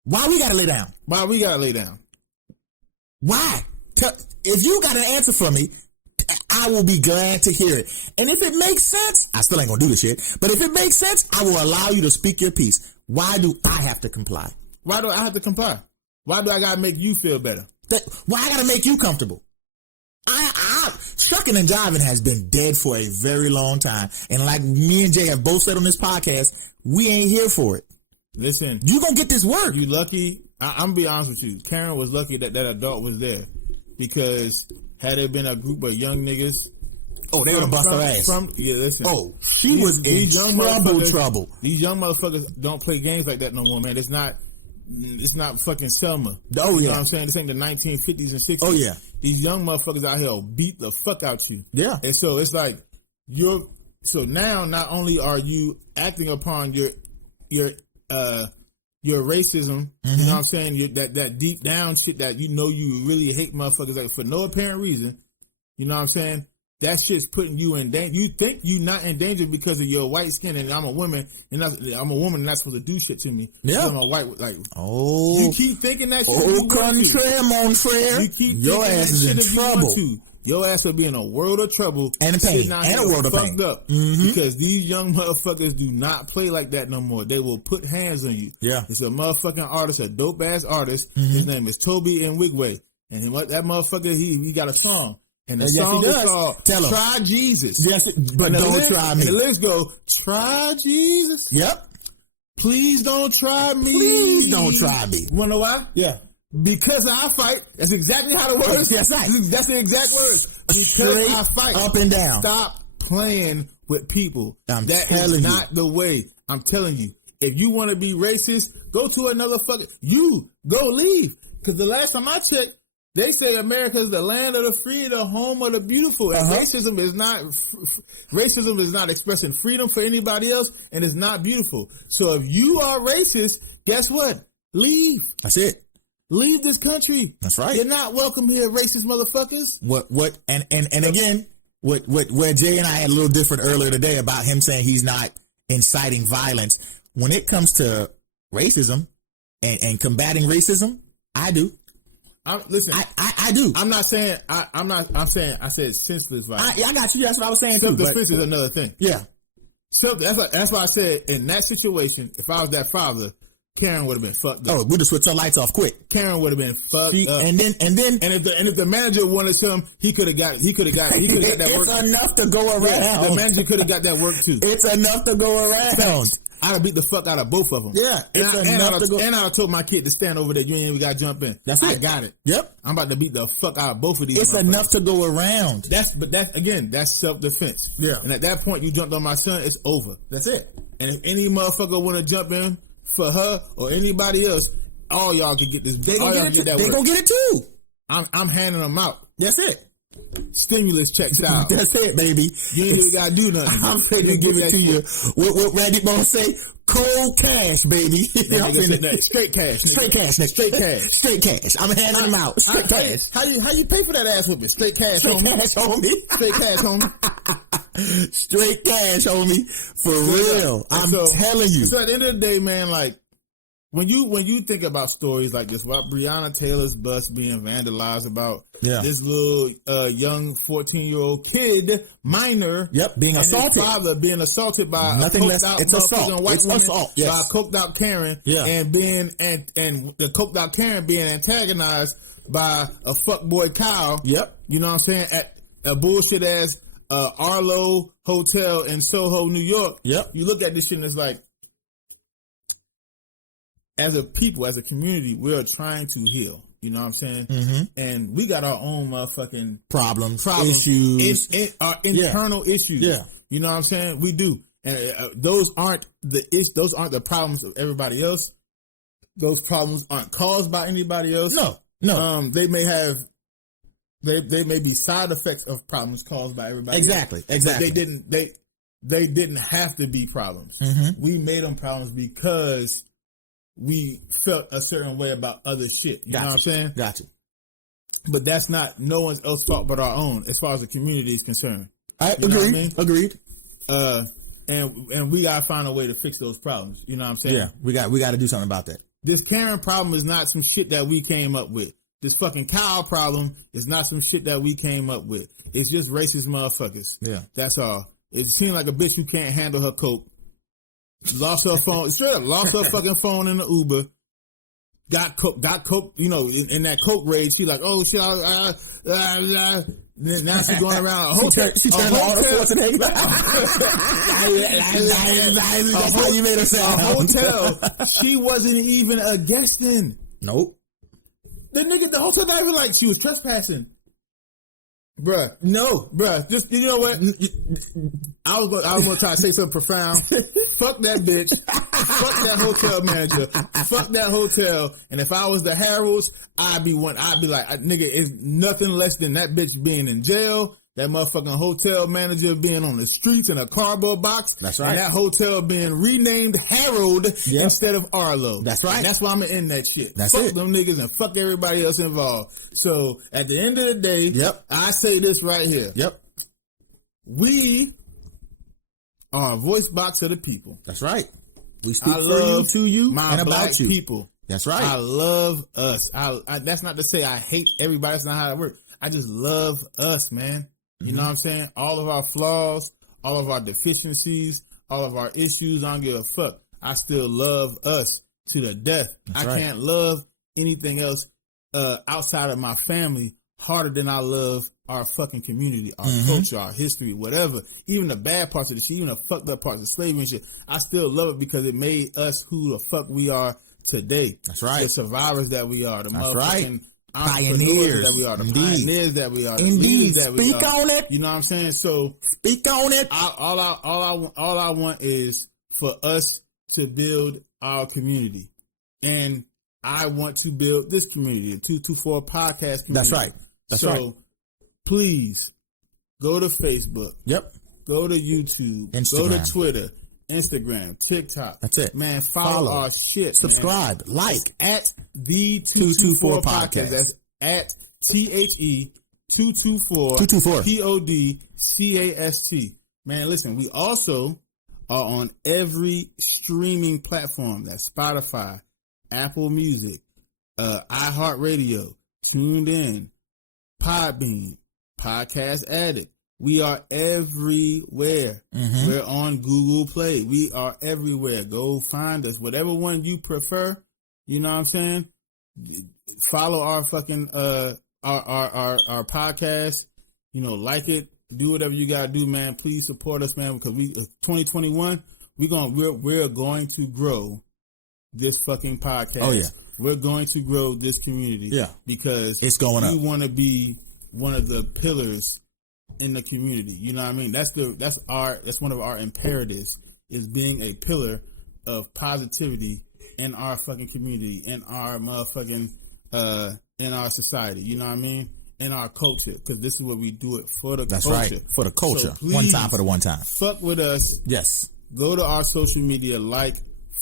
Why we gotta lay down? Why? If you got an answer for me, I will be glad to hear it. And if it makes sense, I still ain't gonna do this shit, but if it makes sense, I will allow you to speak your piece. Why do I have to comply? Why do I have to comply? Why do I gotta make you feel better? Why I gotta make you comfortable? Trucking and driving has been dead for a very long time. And like me and Jay have both said on this podcast, we ain't here for it. Listen. You gonna get this work. You lucky. I'm gonna be honest with you. Karen was lucky that adult was there. Because had it been a group of young niggas. Oh, they would have bust her ass. Listen. Oh, she was in trouble. These young motherfuckers don't play games like that no more, man. It's not fucking Selma. Oh, you yeah. know what I'm saying? This ain't the 1950s and 60s. Oh, yeah. These young motherfuckers out here will beat the fuck out you. Yeah. And so it's like, so now not only are you acting upon your racism, you know what I'm saying? That deep down shit that you really hate motherfuckers like for no apparent reason. You know what I'm saying? That shit's putting you in danger. You think you not in danger because of your white skin, and I'm a woman, and I'm a woman, not supposed to do shit to me. Yeah, I'm a white. Like, you keep thinking that shit. Contraire, mon frere. You keep your ass is in trouble. Your ass will be in a world of trouble and pain, and a world of pain. Up because these young motherfuckers do not play like that no more. They will put hands on you. Yeah, it's a motherfucking artist, a dope ass artist. His name is Toby Nwigwe, and what that motherfucker he got a song. And the song is called Try Jesus. Yes, but don't try me. And the lyrics go, try Jesus. Yep. Please don't try me. Please don't try me. You wanna know why? Yeah. Because I fight. That's exactly how the words. That's right. That's the exact words. Because straight I fight. Up and down. Stop playing with people. That is not the way. I'm telling you. If you want to be racist, go to another fucking. Go leave. Because the last time I checked, they say America is the land of the free, the home of the beautiful. And racism is not expressing freedom for anybody else, and it's not beautiful. So if you are racist, guess what? Leave. That's it. Leave this country. That's right. You're not welcome here, racist motherfuckers. Again, where Jay and I had a little different earlier today about him saying he's not inciting violence. When it comes to racism and combating racism, I do. Listen, I do. I'm not saying I said senseless violence. I got you. That's what I was saying too. Self-defense is another thing. Yeah. That's why I said in that situation, if I was that father, Karen would have been fucked up. Oh, we'd have switched her lights off quick. Karen would have been fucked up. And if the manager wanted some, he could have got that work. It's enough to go around. Yeah, the manager could have got that work too. It's enough to go around. I'd have beat the fuck out of both of them. Yeah, and I'd have told my kid to stand over there. You ain't even got to jump in. I got it. Yep. I'm about to beat the fuck out of both of these. It's enough to go around. That's self-defense. Yeah. And at that point, you jumped on my son. It's over. That's it. And if any motherfucker want to jump in for her or anybody else, all y'all can get this. They gonna get it too. I'm handing them out. That's it. Stimulus checks out. That's it, baby. You ain't even gotta do nothing. I'm ready to give it to you. What Randy Bone say? Cold cash, baby. Straight cash. Straight cash. Straight cash. Straight cash. I'm handing them out. Straight cash. How you pay for that ass whipping? Straight cash, homie. Straight cash, homie. Straight cash, homie. For real. I'm telling you. So at the end of the day, man, like when you think about stories like this, about Breonna Taylor's bus being vandalized, about this little young 14-year-old kid, minor, being assaulted, his father being assaulted by nothing less. It's assault. White woman, assault. By a coked out Karen, and the coked out Karen being antagonized by a fuckboy Kyle. Yep. You know what I'm saying? At a bullshit ass Arlo Hotel in Soho, New York. Yep. You look at this shit and it's like, as a people, as a community, we're trying to heal. You know what I'm saying? Mm-hmm. And we got our own motherfucking problems, issues, our internal issues. Yeah. You know what I'm saying? We do, and those aren't the problems of everybody else. Those problems aren't caused by anybody else. No. They may have. They may be side effects of problems caused by everybody. Exactly. else. They didn't have to be problems. Mm-hmm. We made them problems because we felt a certain way about other shit. You know what I'm saying? Gotcha. But that's not no one's else fault but our own, as far as the community is concerned. Agreed. And we gotta find a way to fix those problems. You know what I'm saying? Yeah, we got to do something about that. This Karen problem is not some shit that we came up with. This fucking cow problem is not some shit that we came up with. It's just racist motherfuckers. Yeah. That's all. It seems like a bitch who can't handle her coke. Lost her phone, straight up lost her fucking phone in the Uber. got coke, you know, in that coke rage. She like, oh shit, now she going around a hotel. She turned all the force and That's how you made her sound. A hotel. She wasn't even a guest in. Nope. The hotel guy was like, she was trespassing. Bruh. No. Bruh. Just, you know what? I was going to try to say something profound. Fuck that bitch. Fuck that hotel manager. Fuck that hotel. And if I was the Harolds, I'd be like, nigga, it's nothing less than that bitch being in jail. That motherfucking hotel manager being on the streets in a cardboard box. That's right. And that hotel being renamed Harold instead of Arlo. That's right. And that's why I'm going to end that shit. That's fuck it. them niggas and fuck everybody else involved. So at the end of the day, I say this right here. We are a voice box of the people. That's right. We speak for you, to you, and about you. People. That's right. I love us. That's not to say I hate everybody. That's not how it works. I just love us, man. You know what I'm saying? All of our flaws, all of our deficiencies, all of our issues, I don't give a fuck. I still love us to the death. I can't love anything else outside of my family harder than I love our fucking community, our culture, our history, whatever. Even the bad parts of the shit, even the fucked up parts of slavery and shit. I still love it because it made us who the fuck we are today. That's right. The survivors that we are. The motherfucking pioneers that we are, the pioneers that we are, the Indeed. leaders that we are. Speak on it. You know what I'm saying? So speak on it. All I want is for us to build our community, and I want to build this community, the 224 podcast community. That's right. That's right. So please go to Facebook. Go to YouTube. Instagram. Go to Twitter. Instagram, TikTok. That's it. Man, follow our shit. Subscribe. Man. Like. At the 224 podcast. That's at THE 224 PODCAST. Man, listen, we also are on every streaming platform. That's Spotify, Apple Music, iHeartRadio, Tuned In, Podbean, Podcast Addict. We are everywhere. We're on Google Play. We are everywhere. Go find us. Whatever one you prefer, you know what I'm saying? Follow our fucking our podcast. You know, like it. Do whatever you gotta do, man. Please support us, man, because 2021, we're going to grow this fucking podcast. Oh yeah. We're going to grow this community. Yeah. Because it's going up. We want to be one of the pillars in the community. You know what I mean? That's one of our imperatives, is being a pillar of positivity in our fucking community, in our motherfucking in our society. You know what I mean? In our culture, because this is what we do it for. That's culture. Right. For the culture. So one time for the one time. Fuck with us. Yes. Go to our social media, like,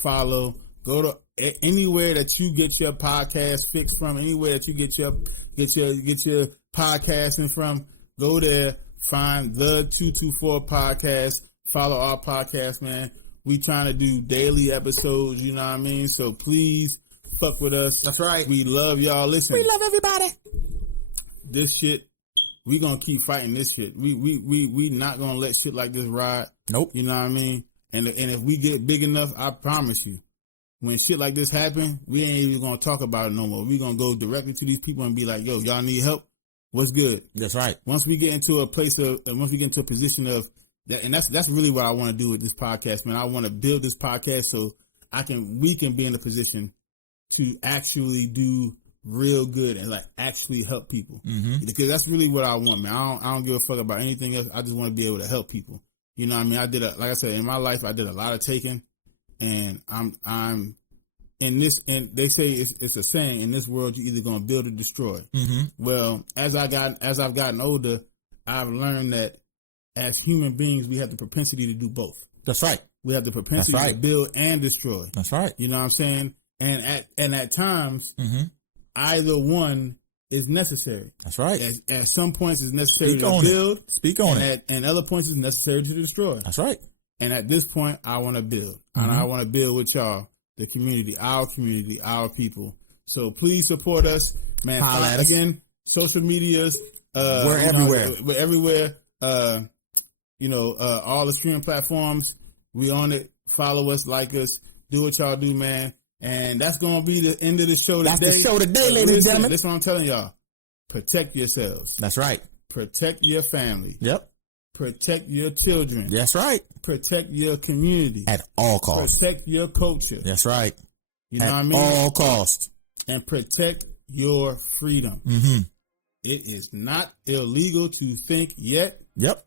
follow. Go to anywhere that you get your podcast fix from. Anywhere that you get your podcasting from. Go there. Find the 224 podcast. Follow our podcast, man. We trying to do daily episodes. You know what I mean? So please fuck with us. That's right. We love y'all. Listen. We love everybody. This shit, we gonna keep fighting this shit. We not gonna let shit like this ride. Nope. You know what I mean? And if we get big enough, I promise you, when shit like this happen, we ain't even gonna talk about it no more. We gonna go directly to these people and be like, yo, y'all need help? What's good? That's right. Once we get into a position of that, and that's really what I want to do with this podcast, man. I want to build this podcast so we can be in a position to actually do real good and like actually help people, because that's really what I want, man. I don't give a fuck about anything else. I just want to be able to help people. You know what I mean? Like I said, in my life, I did a lot of taking, and I'm in this. And they say it's a saying, in this world, you're either gonna build or destroy. Well, as I've gotten older, I've learned that as human beings, we have the propensity to do both. That's right. We have the propensity to build and destroy. That's right. You know what I'm saying? And at times. Either one is necessary. That's right. At some points, it's necessary to build. Speak on it. And other points, it's necessary to destroy. That's right. And at this point, I want to build. And I want to build with y'all, the community, our people. So please support us, man. Again, social medias. We're everywhere. We're everywhere. All the streaming platforms. We on it. Follow us, like us. Do what y'all do, man. And that's going to be the end of the show today. That's the show today, ladies and gentlemen. Listen what I'm telling y'all. Protect yourselves. That's right. Protect your family. Yep. Protect your children. That's right. Protect your community. At all costs. Protect your culture. That's right. You know what I mean? At all costs. And protect your freedom. Mm-hmm. It is not illegal to think yet. Yep.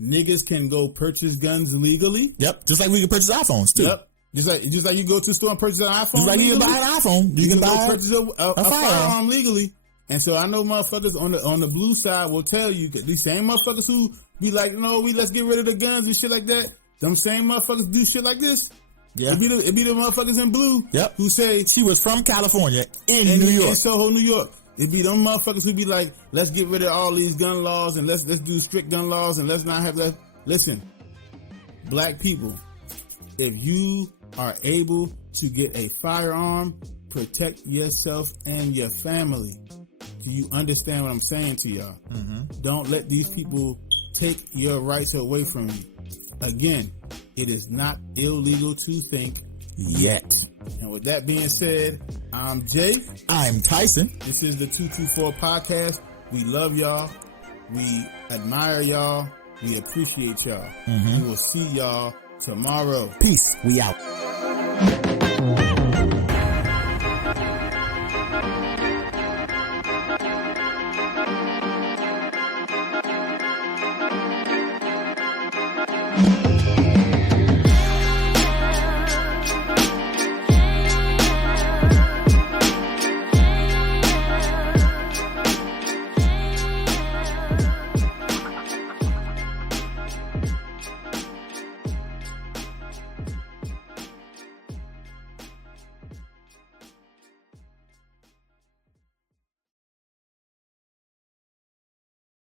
Niggas can go purchase guns legally. Yep. Just like we can purchase iPhones too. Yep. Just like you go to the store and purchase an iPhone. Just like you can buy an iPhone. You can buy purchase a firearm legally. And so I know motherfuckers on the blue side will tell you, these same motherfuckers who be like, no, let's get rid of the guns and shit like that. Them same motherfuckers do shit like this. Yeah. It be the motherfuckers in blue. Yep. Who say she was from California in New York. In Soho, New York. It be them motherfuckers who be like, let's get rid of all these gun laws and let's do strict gun laws and let's not have that. Listen, black people, if you are able to get a firearm, protect yourself and your family. Do you understand what I'm saying to y'all? Mm-hmm. Don't let these people take your rights away from you. Again, it is not illegal to think yet. And with that being said, I'm Jay. I'm Tyson. This is the 224 podcast. We love y'all. We admire y'all. We appreciate y'all. Mm-hmm. We will see y'all tomorrow. Peace. We out.